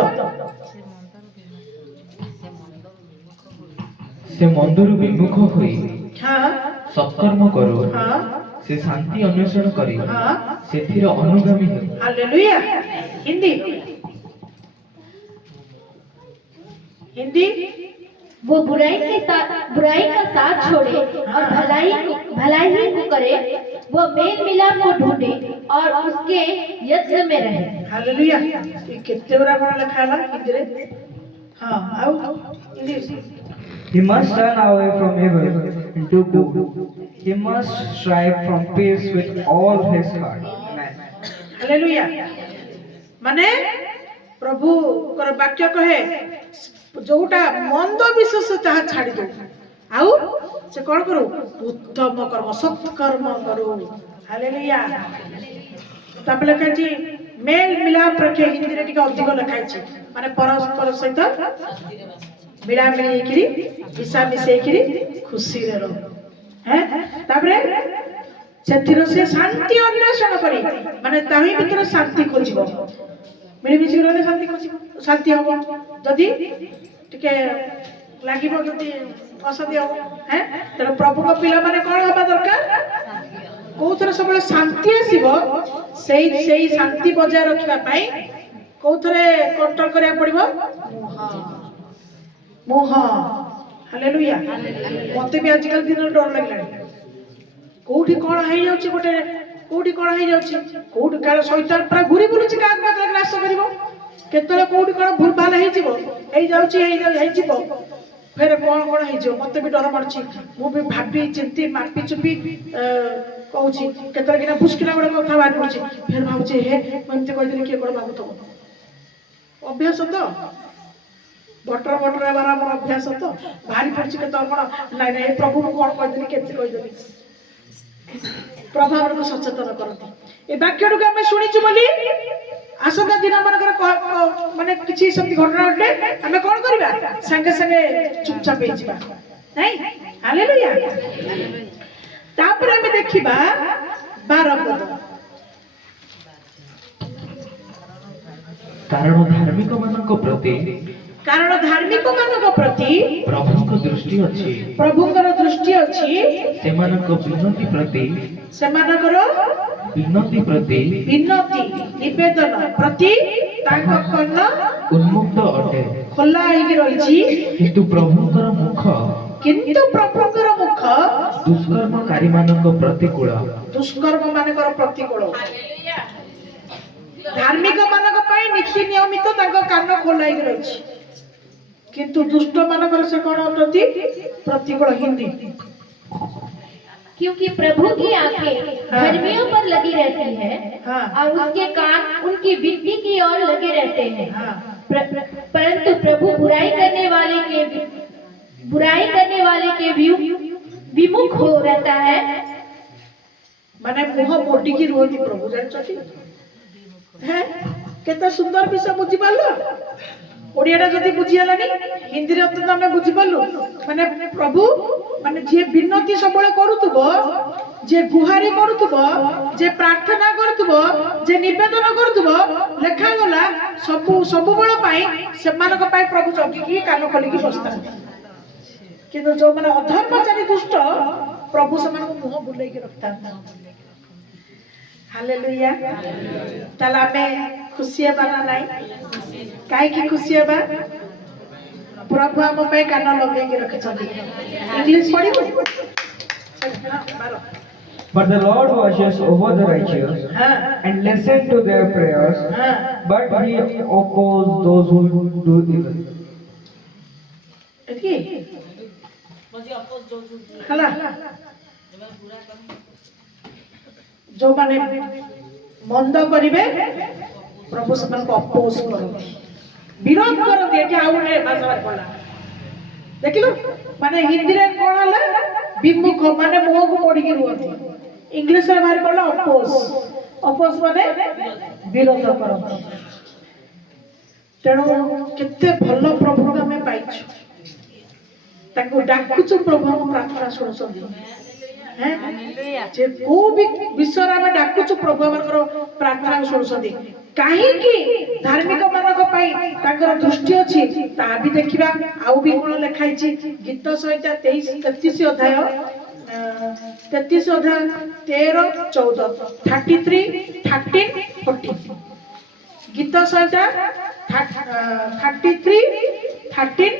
ସେ ମନ୍ଦରୁ ବିମୁଖ ହୋଇ ହଁ ସତ୍କର୍ମ କରୁ, ହଁ ସେ ଶାନ୍ତି ଅନ୍ୱେଷଣ କରି ହଁ ସେଥିର ଅନୁଗାମୀ ହେଉ। हालेलुया। हिंदी हिंदी वो बुराई का साथ छोड़े और भलाई को करे, वो मेल मिलाप को ढूंढे और उसके यत्न में रहे। हालेलुया। ये कितने बड़ा बड़ा लिखा है ना हिंदी रे? हाँ आओ English. He must turn away from evil and do good. He must strive from peace with all his heart. Amen. Hallelujah. माने प्रभु कर वाक्य कहे जोटा मंद विश्वास ताहा छाड़ी दो आउ से कौन करू उत्तम कर्म सत्कर्म करू। हालेलुया। तापर लिखा छी मेल मिलाप रखे हिंदी रे टिके अधिक लिखा छी माने परस्पर सहित मिला मिली मिशा मिसेई खुशी रे रहो हैं। तापरे ସେଥିର ସେ ଶାନ୍ତି ଅନ୍ୱେଷଣ କରି ମାନେ ତାହିଁ ଭିତରେ ଶାନ୍ତି ଖୋଜିବ ମିଳିମିଶି ରହିଲେ ଶାନ୍ତି ଖୋଜିବ ଶାନ୍ତି ହବ ଯଦି ଟିକେ ଲାଗିବ ଯଦି ଅଶାନ୍ତି ହବ हैं। ତେଣୁ ପ୍ରଭୁଙ୍କ ପିଲାମାନେ କ'ଣ ହେବା ଦରକାର କୋଉଥିରେ ସବୁବେଳେ ଶାନ୍ତି ଆସିବ ସେଇ ଶାନ୍ତି ବଜାୟ ରଖିବା ପାଇଁ କୋଉଥିରେ କଣ୍ଟ୍ରୋଲ କରିବାକୁ ପଡିବ ମୁହଁ। ହାଲେଲୁୟା। ମତେ ବି ଆଜିକାଲି ଦିନରେ ଡର ଲାଗିଲାଣି कोठी कौन है जाउची गोटे कोठी कौन है जाउची कोठी काल शैतान पूरा घुरी बुलुची का नाश करिवो केतले कोठी कौन भूल भाल हे जीवो हे जाउची हे जीवो फेर कौन कौन हे जीवो मते भी डर मारची मु भी भाबी चिंती मापी चुपी कहूची केतले किना पुष्किना गोटे कथा बाहर पड़ची फेर भाबुची हे मते कहि देली के कोन भाबुतो अभ्यास तो बटर बटर बार हमर अभ्यास तो भारी पड़ची के तो कोन नाही नाही प्रभु कोन कहि देली केते कहि देली प्रभाव को सचेतन करते ए वाक्य को हम शुणीचु बोली आसंता दिन मानकर माने किछि सती घटना घटले हमें कोन करबा संगे संगे चुपचाप हे जिबा नहीं। हालेलुया। तापर हम देखिबा 12 पद କାରଣ ଧାର୍ମିକ ମାନଙ୍କ ପ୍ରତି कारण धार्मिक मानक प्रति ପ୍ରଭୁଙ୍କ ଦୃଷ୍ଟି ଅଛି, प्रभुଙ୍କର दृष्टि अछि ସେମାନଙ୍କ ବିନତି ପ୍ରତି विनती निवेदन प्रति तांक कर्ण ଉନ୍ମୁକ୍ତ ଅଟେ। खोला ହେଇକି ରହିଛି କିନ୍ତୁ ପ୍ରଭୁଙ୍କର ମୁଖ କିନ୍ତୁ ପ୍ରଭୁଙ୍କର ମୁଖ ଦୁଷ୍କର୍ମକାରୀ ମାନଙ୍କ ପ୍ରତିକୂଳ। दुष्कर्म मानकर प्रतिकूल धार्मिक मानक ପାଇଁ ନୀତି ନିୟମିତ ତାଙ୍କ କାନ ଖୋଲା ହେଇକି ରହିଛି किंतु दुष्ट मानकर से कौन होती प्रतिकूल हिंदी क्योंकि प्रभु की आंखें धर्मियों पर लगी रहती है और उसके कान उनकी विनती की ओर लगे रहते हैं। परंतु प्रभु बुराई करने वाले के विमुख हो रहता है। माने मुह मोटी की रोती प्रभु जानछथि है केते सुंदर विषय बुझी पालो ओडियाटा जदि बुझी हलानी हिंदी रे तो हमें बुझी पालु माने प्रभु माने जे विनती सबले करूतबो जे गुहारी करूतबो जे प्रार्थना करूतबो जे निवेदन करूतबो लेखा गला सब बळ पाई सेमानक पाई प्रभु जगी की कान खोली की बसता किंतु जो माने अधर्मचारी दुष्ट प्रभु सेमानक मुह बुलाई की रखता। हालेलुया। ताला में खुशी बना नहीं काई की खुशी बा प्रभु हम पे कान लगे के रखे छथि English पढ़िबो। But the Lord watches over the righteous and listens to their prayers, but he opposes those who do evil. एथि हला जो माने मंद करिवे प्रभु समान को अपोज करती विरोध करती एठी आउने भाषा बार पडला देखिलो माने हिंदी रे कोन हला विमुख माने मुह को मोड़ी के रुहती इंग्लिश रे बाहर पडला अपोज माने विरोध करती। तेणु केते भलो प्रभु को हमें पाइछु ताको डाकुछु प्रभु हम प्रार्थना सुनसंदी ଯେ କୋଉ ବି ବିଷୟରେ ଆମେ ଡାକୁଛୁ ପ୍ରଭୁ ଆମର ପ୍ରାର୍ଥନା ଶୁଣୁଛନ୍ତି। କାହିଁକି ଧାର୍ମିକ ମାନଙ୍କ ପାଇଁ ତାଙ୍କର ଦୃଷ୍ଟି ଅଛି ତାହା ବି ଦେଖିବା। ଆଉ ବି କଣ ଲେଖା ହେଇଛି ଗୀତ ସଂହିତା 33 ଅଧ୍ୟାୟ 13, 14, 33, 13, 14 ଗୀତ ସଂହିତା 33, 13,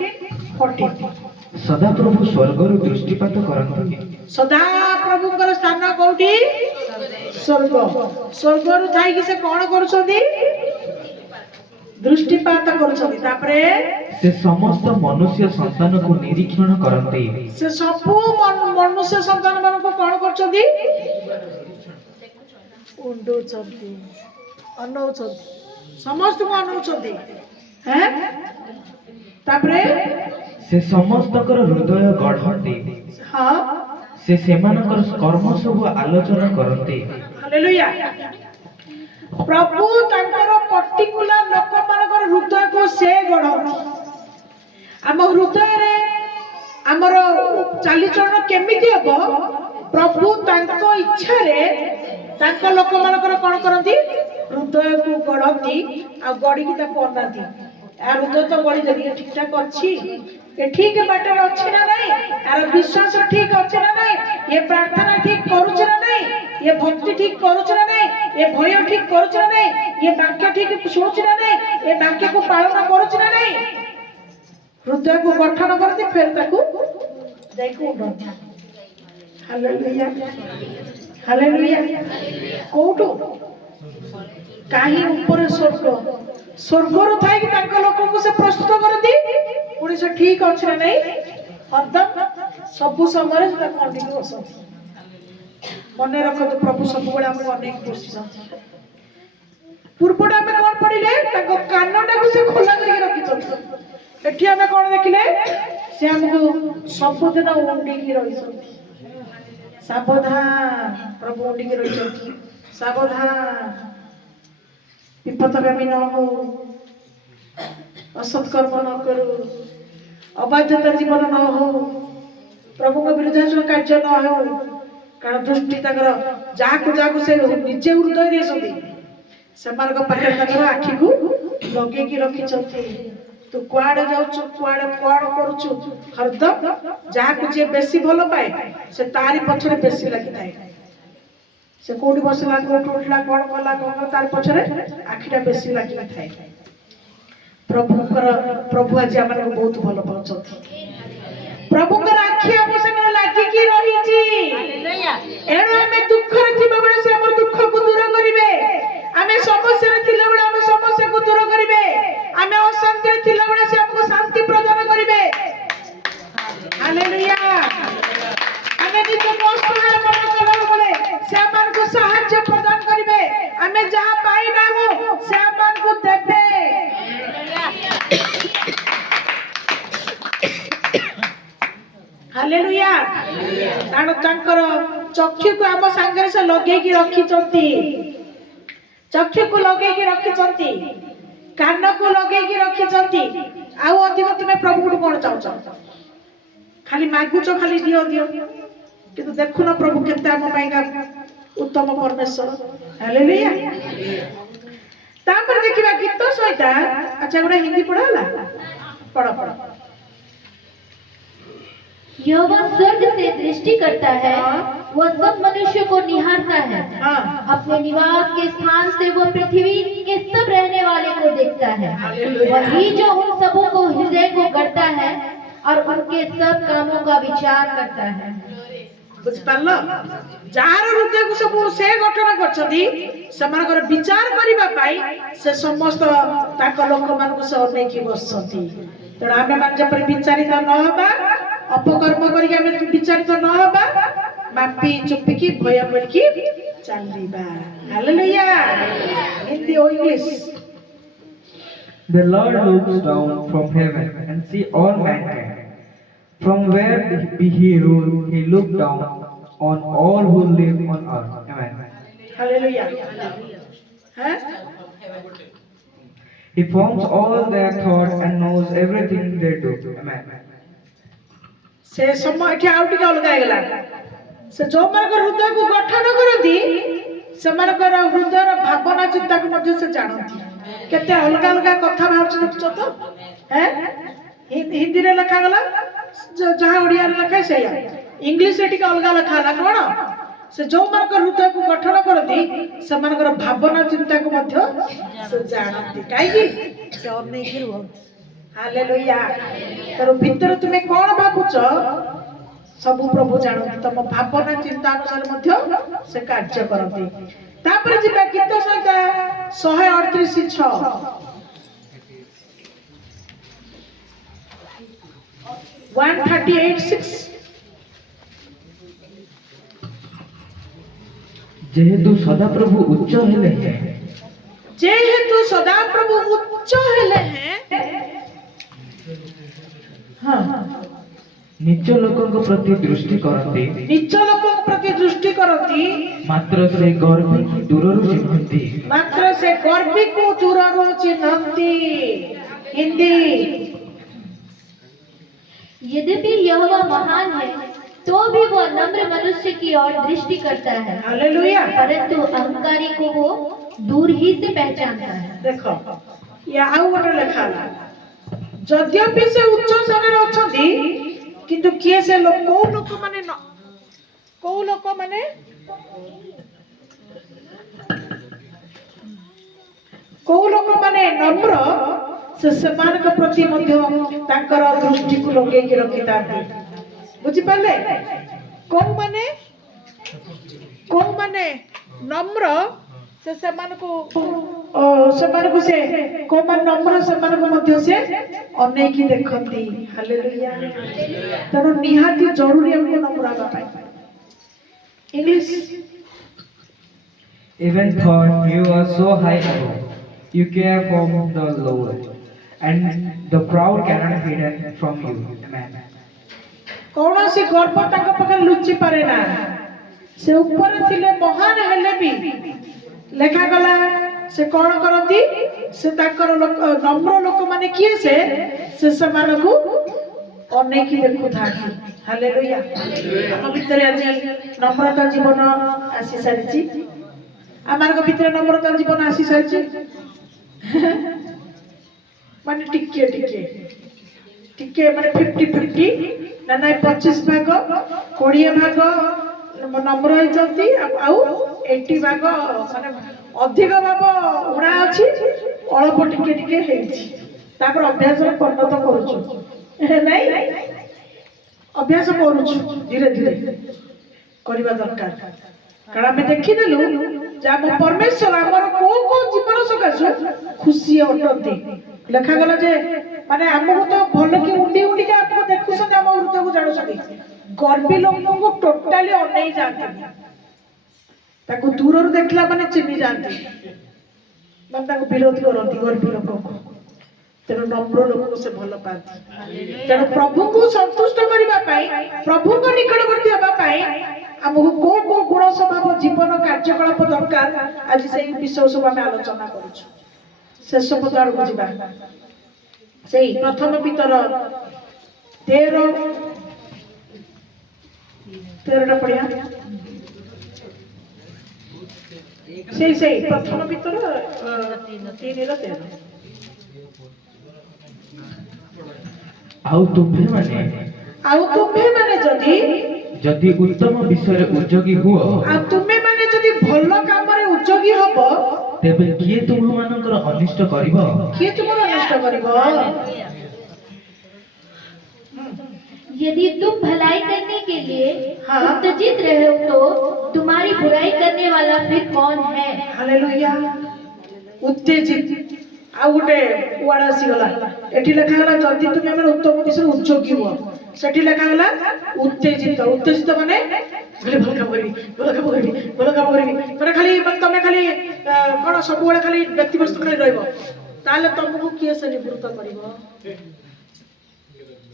14। ସଦାପ୍ରଭୁ ସ୍ୱର୍ଗରୁ ଦୃଷ୍ଟିପାତ କରନ୍ତି। ସଦା ପ୍ରଭୁଙ୍କର ସ୍ଥାନ କୋଉଠି? ସ୍ୱର୍ଗ। ସ୍ୱର୍ଗରୁ ଥାଇକି ସେ କଣ କରୁଛନ୍ତି? ଦୃଷ୍ଟିପାତ କରୁଛନ୍ତି। ତାପରେ ସେ ସମସ୍ତ ମନୁଷ୍ୟ ସନ୍ତାନକୁ ନିରୀକ୍ଷଣ କରନ୍ତି। ସେ ସବୁ ମନୁଷ୍ୟ ସନ୍ତାନ ମାନଙ୍କୁ କଣ କରୁଛନ୍ତି? ଉଣ୍ଡୁଛନ୍ତି, ଅନଉଛନ୍ତି, ସମସ୍ତଙ୍କୁ ଅନଉଛନ୍ତି। ତାପରେ ସେ ସମସ୍ତଙ୍କର ହୃଦୟ ଗଢ଼ନ୍ତି। ହଁ, ସେ ସେମାନଙ୍କର କର୍ମ ସବୁ ଆଲୋଚନା କରନ୍ତି। ହାଲେଲୁୟା। ପ୍ରଭୁ ତାଙ୍କର ପର୍ଟିକୁଲାର ଲୋକମାନଙ୍କର ହୃଦୟକୁ ସେ ଗଢ଼ନ୍ତି। ଆମ ହୃଦୟରେ ଆମର ଚାଲିଚଳନ କେମିତି ହବ? ପ୍ରଭୁ ତାଙ୍କ ଇଚ୍ଛାରେ ତାଙ୍କ ଲୋକମାନଙ୍କର କଣ କରନ୍ତି? ହୃଦୟକୁ ଗଢ଼ନ୍ତି ଆଉ ଗଢ଼ିକି ତାକୁ ଅନାନ୍ତି। ଆର ହୃଦୟ ତ ଗଢ଼ିଦେଲି, ଏ ଠିକ ଠାକ ଅଛି, ଏ ଠିକ ବାଟରେ ଅଛି ନା ନାଇଁ, ଆର ବିଶ୍ୱାସ ଠିକ ଅଛି ନା ନାଇଁ, ଏ ପ୍ରାର୍ଥନା ଠିକ କରୁଛି ନା ନାଇଁ, ଏ ଭକ୍ତି ଠିକ କରୁଛି ନା ନାଇଁ, ଏ ଭୟ ଠିକ କରୁଛି ନା ନାଇଁ, ଏ ବାକ୍ୟ ଠିକ ଶୁଣୁଛି ନା ନାଇଁ, ଏ ବାକ୍ୟକୁ ପାଳନ କରୁଛି ନା ନାଇଁ। ହୃଦୟକୁ ଗଠନ କରନ୍ତି, ଫେର ତାକୁ ଯାଇକି ଉଣ୍ଡନ୍ତି। Hallelujah, hallelujah. କୋଉଠୁ? କାହିଁ ଉପରେ ସ୍ୱର୍ଗ। ସ୍ୱର୍ଗରୁ ଥାଇକି ତାଙ୍କ ଲୋକଙ୍କୁ ସେ ପ୍ରସ୍ତୁତ କରନ୍ତି। ପୁଣି ସେ ଠିକ ଅଛି ନା ନାଇଁ, ହରଦମ ସବୁ ସମୟରେ ସେ ତାକୁ ଅନେଇକି ବସନ୍ତି। ମନେ ରଖନ୍ତୁ, ପ୍ରଭୁ ସବୁବେଳେ ଆମକୁ ଅନେଇକି ବସିଛନ୍ତି। ପୂର୍ବଟା ଆମେ କଣ ପଢିଲେ? ତାଙ୍କ କାନଟାକୁ ସେ ଖୋଲା କରିକି ରଖିଛନ୍ତି। ଏଠି ଆମେ କଣ ଦେଖିଲେ? ସେ ଆମକୁ ସବୁଦିନ ଉଣ୍ଡିକି ରହିଛନ୍ତି। ସାବଧାନ, ପ୍ରଭୁ ଉଣ୍ଡିକି ରହିଛନ୍ତି। ସାବଧାନ, ବିପଦଗାମୀ ନ ହଉ, ଅସତ୍କର୍ମ ନ କରୁ, ଅବାଧ୍ୟତା ଜୀବନ ନ ହଉ, ପ୍ରଭୁଙ୍କ ବିରୁଦ୍ଧାଚରଣ କାର୍ଯ୍ୟ ନ ହଉ। କାରଣ ଦୃଷ୍ଟି ତାଙ୍କର ଯାହାକୁ ସେ ନିଜେ ହୃଦୟ ଦେଇଛନ୍ତି, ସେମାନଙ୍କ ପାଖରେ ତାଙ୍କର ଆଖିକୁ ଲଗେଇକି ରଖିଛନ୍ତି। ତୁ କୁଆଡେ ଯାଉଛୁ, କୁଆଡେ କଣ କରୁଛୁ, ହରଦମ ଯାହାକୁ ଯିଏ ବେଶୀ ଭଲ ପାଏ ସେ ତାରି ପଛରେ ବେଶୀ ଲାଗିଥାଏ। ସେ କୋଉଠି ବସିଲା, କୋଉଠି ଉଠିଲା, କଣ କଲା ତାରି ପଛରେ ଆଖିଟା ବେଶୀ ଲାଗିଥାଏ। ପ୍ରଭୁ ଆଜି ଆମକୁ ବହୁତ ଭଲ ପାଉଛନ୍ତି। ପ୍ରଭୁଙ୍କର ଆଖି ଆମ ସାଙ୍ଗରେ ଲାଗିକି ରହିଛି। ଏଣୁ ଆମେ ଦୁଃଖରେ ଥିବା ବେଳେ ସେ ଆମ ଦୁଃଖକୁ ଦୂର କରିବେ। ଆମେ ସମସ୍ୟାରେ ଥିଲା ବେଳେ ଆମ ସମସ୍ୟାକୁ ଦୂର କରିବେ। ଆମେ ଅଶାନ୍ତିରେ ଥିଲା ବେଳେ ସେ ଆମକୁ ଶାନ୍ତି ପ୍ରଦାନ କରିବେ। ହାଲେଲୁୟା। ଆମେ ନିଜକୁ ଅସହାୟ ମନେ କଲା ବେଳେ ସେ ଆମକୁ ସାହାଯ୍ୟ ପ୍ରଦାନ କରିବେ। ଆମେ ଯାହା ପାଇନାହୁଁ ସେ ଆମକୁ ଦେବେ। ହାଲେଲୁୟା। କାରଣ ତାଙ୍କର ଚକ୍ଷୁକୁ ଆମ ସାଙ୍ଗରେ ସେ ଲଗେଇକି ରଖିଛନ୍ତି। ଚକ୍ଷୁକୁ ଲଗେଇକି ରଖିଛନ୍ତି, କାନକୁ ଲଗେଇକି ରଖିଛନ୍ତି। ଆଉ ଅଧିକ ତୁମେ ପ୍ରଭୁଙ୍କୁ କଣ ଚାହୁଁଛ? ଖାଲି ମାଗୁଛ, ଖାଲି ଦିଅ ଦିଅ, କିନ୍ତୁ ଦେଖୁନ ପ୍ରଭୁ କେତେ ଆମ ପାଇଁକା ଉତ୍ତମ ପରମେଶ୍ୱର। ହାଲେଲୁୟା। ତାପରେ ଦେଖିବା ଗୀତ ସଂହିତା। ଆଚ୍ଛା, ଗୋଟେ ହିନ୍ଦୀ ପଢା ହେଲା, ପଢ। यहोवा स्वर्ग से दृष्टि करता है, वह सब मनुष्य को निहारता है। अपने निवास के स्थान से वह पृथ्वी के सब रहने वाले को देखता है। वही जो उन सबों को हृदय को गढ़ता है और उनके सब कामों का विचार करता है। ବୁଝିପାରିଲ? ଯାହାର ହୃଦୟକୁ ସବୁ ସେ ଗଠନ କରିଛନ୍ତି, ସେମାନଙ୍କର ବିଚାର କରିବା ପାଇଁ ସେ ସମସ୍ତ ତାଙ୍କ ଲୋକମାନଙ୍କୁ ସେ ଅନେଇକି ବସିଛନ୍ତି। ତେଣୁ ଆମେ ମାନେ ଯେପରି ବିଚାରିତ ନ ହେବା, ଅପକର୍ମ କରିକି ଆମେ ବିଚାରିତ ନ ହେବା, ମାପି ଚୁପିକି ଭୟ କରିକି ଚାଲିବା। Hallelujah. Hindi O English. The Lord looks down from heaven and see all mankind. From where he rule, he looked down on all who live on earth. Amen. Hallelujah. He forms all their thoughts and knows everything they do. Amen. ସେ ସମୟ ଏଠି ଆଉ ଟିକେ ଅଲଗା ହେଇଗଲା। से जो मानकर हृदय को गठन करती सेमानकर हृदयर भावना चिंता को मध्य से जानती केते अलग अलग कथा भावछ देखछ तो हैं हिंदी रे लिखा गला जहां ओडिया रे लिखा सैया इंग्लिश रे टिके अलग लिखा ला कोन से जो मानकर हृदय को गठन करती सेमानकर भावना चिंता को मध्य से जानती काई की से अन्य की रुहंती हालेलुया तर भीतर तुमे कोन भाबुछ सब प्रभु जानती तुम भावना चिंता अनुसार मध्य से कार्य करती तापर जिबा गीत संहिता 138:6 138:6 जेहेतु सदाप्रभु उच्च हेले हैं जेहेतु सदा प्रभु उच्च हेले हैं हाँ निच लोकଙ୍କ प्रति दृष्टि करते निच लोकଙ୍କ प्रति दृष्टि करती मात्र से गर्वी दूरରୁ ଚିହ୍ନନ୍ତି मात्र से गर्वी को दूरରୁ चिन्हती हिंदी यद्यपि यहोवा महान है तो भी वह नम्र मनुष्य की ओर दृष्टि करता है हालेलुया परंतु अहंकारी को वो दूर ही से पहचानता है देखो या आउ गोटे लेखा जद्यपि से उच्च स्थान अछंती किंतु किए से लोक को लोक माने नम्र से समान के प्रति मध्य तांकर दृष्टि को लगे के रखिता बुझी पाले को माने नम्र से समान को से को मान नम्र समान को मध्य से अनेक ही देखंती हालेलुया तनो निहाती जरूरी हमको नम्र आगा पाई English Even though you are so high above, you care for the lower, and the proud cannot be hidden from you. Amen. कौन सी गर्व तांका पकड़ लुचि पारे ना से ऊपर थिले महान हेले भी लेखा गला से कौन करती से ताकर नम्र लोक माने किए से समान को अनेक ही देखु था हालेलुया हम भीतर आज नम्रता जीवन आसी सारिची आमार को भीतर नम्रता जीवन आसी सारिची माने टिके माने 50-50 ना ना 25 भाग 20 भाग नम्र होई जंती आउ 80 भाग माने अधिक भाव उड़ा अछि अल्प टिके हेछि तापर अभ्यास रे परिणत करूछु नाही अभ्यास करूछु धीरे धीरे करबा दरकार कारण हमें देखि देलु जे हम परमेश्वर हमर को जीवन सकासु खुशी अटते लेखा गला जे माने हमको तो भल कि उंडी के आपको देखु सते हम हृदय को जानु सते गर्वी लोगों को टोटली अनै जानते ताको दूरରୁ देखला माने चिन्ही जानते माने ताको विरोध करती गर्वी लोगों को तेणु नम्र लोक को से भल पाती तेणु प्रभु को संतुष्ट करबा पाई प्रभु को निकटवर्ती होबा पाई हमको को गुण स्वभाव जीवन कार्यकलाप दरकार आज से विषय सब हम आलोचना करूछु शेष पद आड़ बुझा से प्रथम पितर 13 पढ़िया से प्रथम पितर 3:13 आउ तुम्भे माने जदि उत्तम विषय उद्योगी हुओ आ तुमे माने जदि भलो काम रे उद्योगी हबो तेबे किए तुम मानकर अनिष्ट करिवो किए तुमर अनिष्ट करिवो यदि तुम भलाई करने के लिए हाँ। उत्तेजित रहे हो तो तुम्हारी बुराई करने वाला फिर कौन है हालेलुया उत्तेजित आ गोटे वर्ड आसी गला एठी लिखा गला जदि तुमे हमर उत्तम विषय उद्योगी हो सेठी लिखा गला उत्तेजित माने भले भल काम करबी माने खाली तमे खाली कोन सब बेले खाली व्यक्ति वस्तु खाली रहइबो ताले तुमको किए से निवृत्त करिवो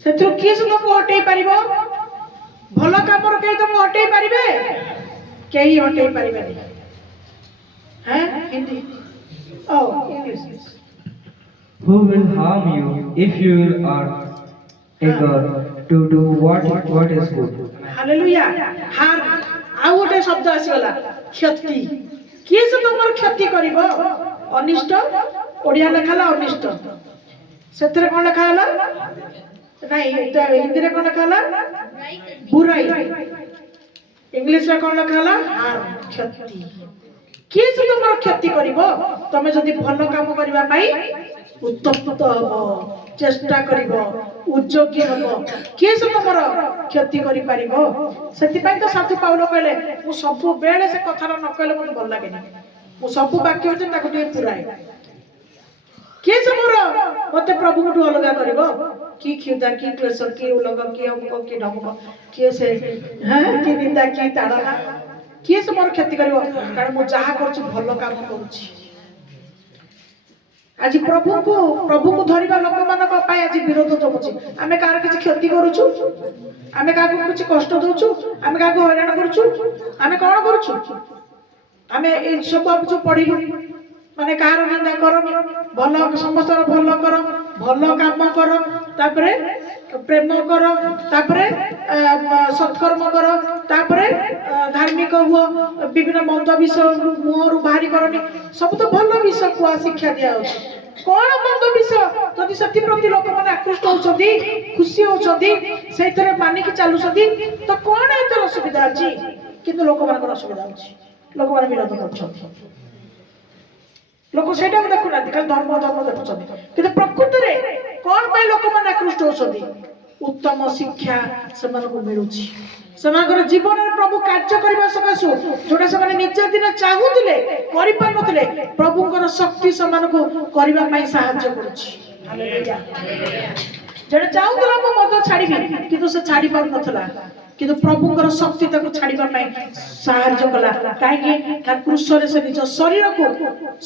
सेथु किए से तुमको हटै परिबो भल काम रो केई तुमको हटै परिबे केई हटै परिबे नहीं हैं हिंदी ओ English Who will harm you if you are eager to do what is good. Hallelujah. ହାର ଆଉ ଗୋଟେ ଶବ୍ଦ ଆସିଗଲା କ୍ଷତି। କିଏ ସେ ତମର କ୍ଷତି କରିବ? ଅନିଷ୍ଟ। ଓଡ଼ିଆ ଲେଖା ହେଲା ଅନିଷ୍ଟ। ସେଥିରେ କ'ଣ ଲେଖା ହେଲା? ନାଇଁ ଏଟା ହିନ୍ଦୀରେ କ'ଣ ଲେଖା ହେଲା? ବୁରାଇ। ଇଂଲିଶରେ କ'ଣ ଲେଖା ହେଲା? ହାର, କ୍ଷତି। କିଏ ସେ ତମର କ୍ଷତି କରିବ? ତମେ ଯଦି ଭଲ କାମ କରିବା ପାଇଁ ଉତ୍ତପ୍ତ ହବ, ଚେଷ୍ଟା କରିବ, ଉଦ୍ଯୋଗୀ ହବ, କିଏ ସେ ତମର କ୍ଷତି କରିପାରିବ? ସେଥିପାଇଁ ତ ସାଧୁ ପାଉଲ କହିଲେ ମୁଁ ସବୁବେଳେ ସେ କଥାଟା ନ କହିଲେ ମୋତେ ଭଲ ଲାଗେନି। ମୁଁ ସବୁ ବାକ୍ୟ ଅଛି ତାକୁ ଟିକେ ପୁରାଏ। କିଏ ସେ ମୋର ମତେ ପ୍ରଭୁଙ୍କଠୁ ଅଲଗା କରିବ? କି କ୍ଷୁଧା, କି କ୍ଲେଶ, କି ଉଲଙ୍ଗ, କି ଅମୁକ, କି ଢମୁକ, କିଏ ସେ କି ନିନ୍ଦା, କି ତାଡ଼ନା, କିଏ ସେ ମୋର କ୍ଷତି କରିବ? କାରଣ ମୁଁ ଯାହା କରୁଛି ଭଲ କାମ କରୁଛି। ଆଜି ପ୍ରଭୁଙ୍କୁ ଧରିବା ଲୋକମାନଙ୍କ ପାଇଁ ଆଜି ବିରୋଧ ଜମୁଛି। ଆମେ କାହାର କିଛି କ୍ଷତି କରୁଛୁ? ଆମେ କାହାକୁ କିଛି କଷ୍ଟ ଦଉଛୁ? ଆମେ କାହାକୁ ହଇରାଣ କରୁଛୁ? ଆମେ କ'ଣ କରୁଛୁ? ଆମେ ଏଇ ସବୁ ଯୋଉ ପଢିଲୁ ମାନେ କାହାର ନିନ୍ଦା କରନି, ଭଲ ସମସ୍ତଙ୍କର ଭଲ କର, ଭଲ କାମ କର, ତାପରେ ପ୍ରେମ କର, ତାପରେ ସତ୍କର୍ମ କର, ତାପରେ ଧାର୍ମିକ ହୁଅ, ବିଭିନ୍ନ ମନ୍ଦ ବିଷୟ ମୁହଁରୁ ବାହାରି କରନି। ସବୁ ତ ଭଲ ବିଷୟ କୁହା ଶିକ୍ଷା ଦିଆଯାଉଛି। କ'ଣ ମନ୍ଦ ବିଷୟ? ଯଦି ସେଥିପ୍ରତି ଲୋକମାନେ ଆକୃଷ୍ଟ ହଉଛନ୍ତି, ଖୁସି ହଉଛନ୍ତି, ସେଇଥିରେ ମାନିକି ଚାଲୁଛନ୍ତି, ତ କ'ଣ ଏଥିରେ ଅସୁବିଧା ଅଛି? କିନ୍ତୁ ଲୋକମାନଙ୍କର ଅସୁବିଧା ଅଛି, ଲୋକମାନେ ବିରୋଧ କରୁଛନ୍ତି। ଲୋକ ସେଇଟାକୁ ଦେଖୁନାହାନ୍ତି, ଖାଲି ଧର୍ମ ଦେଖୁଛନ୍ତି। କିନ୍ତୁ ପ୍ରକୃତରେ କ'ଣ ପାଇଁ ଲୋକମାନେ ଆକୃଷ୍ଟ ହଉଛନ୍ତି? ଉତ୍ତମ ଶିକ୍ଷା ସେମାନଙ୍କୁ ମିଳୁଛି। ସେମାନଙ୍କର ଜୀବନରେ ପ୍ରଭୁ କାର୍ଯ୍ୟ କରିବା ସକାଶୁ ଯୋଉଟା ସେମାନେ ନିଜ ଦିନ ଚାହୁଁଥିଲେ କରିପାରୁନଥିଲେ, ପ୍ରଭୁଙ୍କର ଶକ୍ତି ସେମାନଙ୍କୁ କରିବା ପାଇଁ ସାହାଯ୍ୟ କରୁଛି। ହାଲେଲୁୟା। ଜଣେ ଚାହୁଁଥିଲା ମୁଁ ମଦ ଛାଡ଼ିବି, କିନ୍ତୁ ସେ ଛାଡ଼ି ପାରୁନଥିଲା, କିନ୍ତୁ ପ୍ରଭୁଙ୍କର ଶକ୍ତି ତାକୁ ଛାଡ଼ିବା ପାଇଁ ସାହାଯ୍ୟ କଲା। କାହିଁକି? କ୍ରୁଶରେ ସେ ନିଜ ଶରୀରକୁ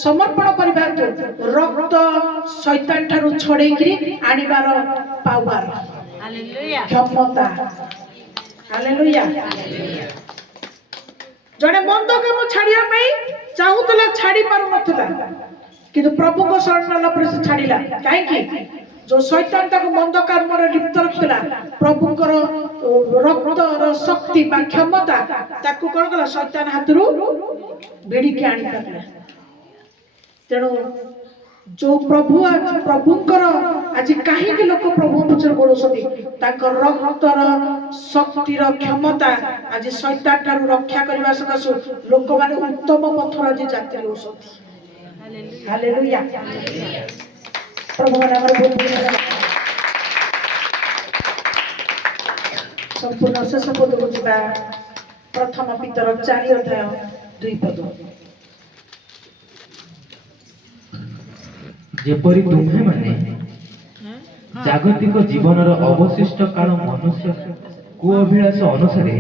ସମର୍ପଣ କରିବା ହେତୁ ରକ୍ତ ଶୈତାନ ଠାରୁ ଛଡ଼େଇକିରି ଆଣିବାର ପାୱାର, କ୍ଷମତା। ହାଲେଲୁୟା। ଜଣେ ମନ୍ଦ କାମ ଛାଡ଼ିବା ପାଇଁ ଚାହୁଁଥିଲା, ଛାଡ଼ି ପାରୁନଥିଲା, କିନ୍ତୁ ପ୍ରଭୁଙ୍କ ଶରଣ ନେଲା ପରେ ସେ ଛାଡ଼ିଲା। କାହିଁକି? ଯୋଉ ଶୈତାନ ତାକୁ ମନ୍ଦ କର୍ମରେ ଲିପ୍ତ ରଖିଥିଲା, ପ୍ରଭୁଙ୍କର ରକ୍ତର ଶକ୍ତି ବା କ୍ଷମତା ତାକୁ କ'ଣ କଲା? ଶୈତାନ ହାତରୁ ଭିଡ଼ିକି ଆଣିପାରିଲା। ତେଣୁ ଯୋଉ ପ୍ରଭୁଙ୍କର ଆଜି କାହିଁକି ଲୋକ ପ୍ରଭୁ ପଛରେ ଗୋଡ଼ଉଛନ୍ତି? ତାଙ୍କ ରକ୍ତର ଶକ୍ତିର କ୍ଷମତା ଆଜି ଶୈତାନ ଠାରୁ ରକ୍ଷା କରିବା ସକାଶୁ ଲୋକମାନେ ଉତ୍ତମ ପଥର ଆଜି ଯାତ୍ରୀ ହେଉଛନ୍ତି। ହାଲେଲୁୟା। ପ୍ରଭୁଙ୍କ ନାମରେ ସମ୍ପୂର୍ଣ୍ଣ ଶେଷ ପଦକୁ ଯିବା। ପ୍ରଥମ ପିତର 4:2। ଯେପରି ତୁମ୍ଭେମାନେ ଜାଗତିକ ଜୀବନର ଅବଶିଷ୍ଟ କାଳ ମନୁଷ୍ୟ କୁଅଭିଳାଷ ଅନୁସାରେ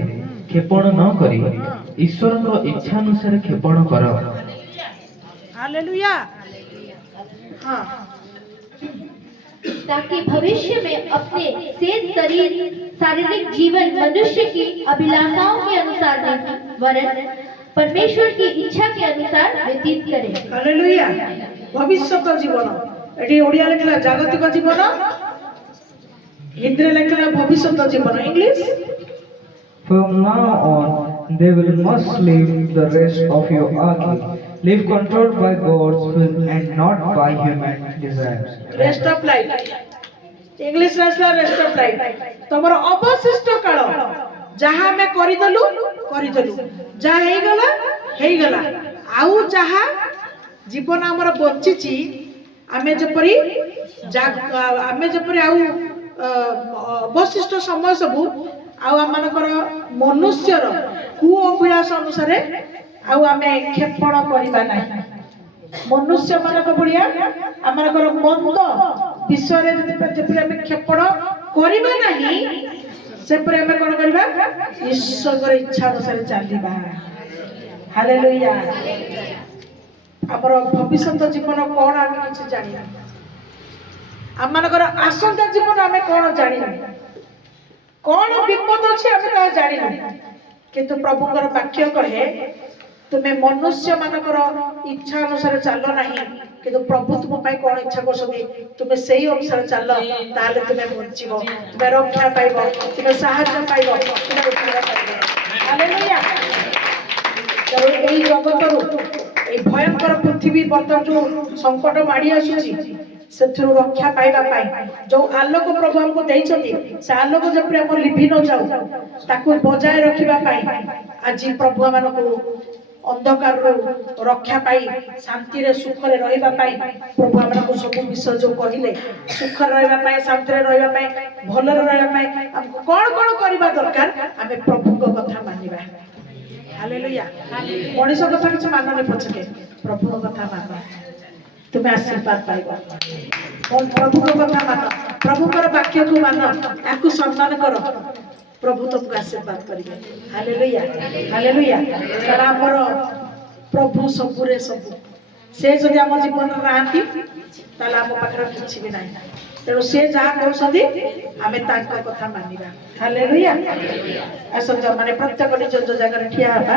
କ୍ଷେପଣ ନ କରି ଈଶ୍ୱରଙ୍କ ଇଚ୍ଛାନୁସାରେ କ୍ଷେପଣ କର। हालेलुया। हाँ। ताकि भविष्य में अपने शेष शारीरिक जीवन मनुष्य की अभिलाषाओं के अनुसार नहीं, वरन परमेश्वर की इच्छा के अनुसार व्यतीत करें। हालेलुया। भविष्यत जीवन एटी ओडिया लेखला जागतिक जीवन, हिंदी लेखला भविष्यत जीवन। English From now on, they will must live the rest of your archy. Live controlled by God's will and not by human desires. Rest of life. English रेस्टला रेस्ट ऑफ लाइफ। तमर अवशिष्ट काल जहा हमें करिदलु जहा हेई गला आउ जहा जीवन हमर बंचिची आमे जेपरी आउ अवशिष्ट समय सब आउ आमनकर मनुष्यर कु अभिलाष अनुसार आउ आमे क्षेपण करिबा नाही। मनुष्य मानक भलिया आमनकर मंद विषय जेपरि आमे क्षेपण करिबा नाही, सेपरि आमे कोन करिबा? ईश्वरकर इच्छा अनुसार चलिबा। हालेलुया। हमर भविष्यत जीवन कोन आमे किछ जानिना, आमनकर आसंता जीवन आमे कोन जानिना, कोन विपद अछि आमे ता जानिना, किंतु प्रभुकर वाक्य कहे तुमे मनुष्य मानकर इच्छा अनुसार चल नहीं किंतु प्रभु तुम पाई कौन इच्छा करछथि तुमे सेही अनुसार चल ताले तुमे बंचिबो तुमे रक्षा पाइबो तुमे सहायता पाइबो तुमे उद्धार पाइबो हालेलुया। तो एई जगतरु एई भयंकर पृथ्वी बर्तमान जो संकट माड़ी आसुची सेथुरु रक्षा पाइबा पाई जो आलोक प्रभु हमको देइछथि से आलोक जेपरि हम लिभि न जाऊ ताकू बजाय रखिबा पाई आज प्रभु मानको अंधकार रक्षा पाई शांति रे सुख रे रहिबा पाई प्रभु हमको सब विषय जो कहिले सुख रे रहिबा पाई शांति रे रहिबा पाई भल रे रहिबा पाई हमको कोन करबा दरकार हमें प्रभु को कथा मानिबा हालेलुया। मनीष कथा किछ मानने पछके प्रभु को कथा मान तुम्हें आशीर्वाद पाइबा प्रभु को कथा मान प्रभु कर वाक्य को मान याकू सम्मान करो प्रभु तुमको आशीर्वाद करिवे हालेलुया हालेलुया। कारण हमर प्रभु सबुरे सबु से जदि हम जीवन रहती ताले हम पाखर किछि भी नाही तेणु से जहाँ कहउछथि आमे तांका कथा मानिबा हालेलुया। असंज माने प्रत्येक निज निज जगह ठिया हबा।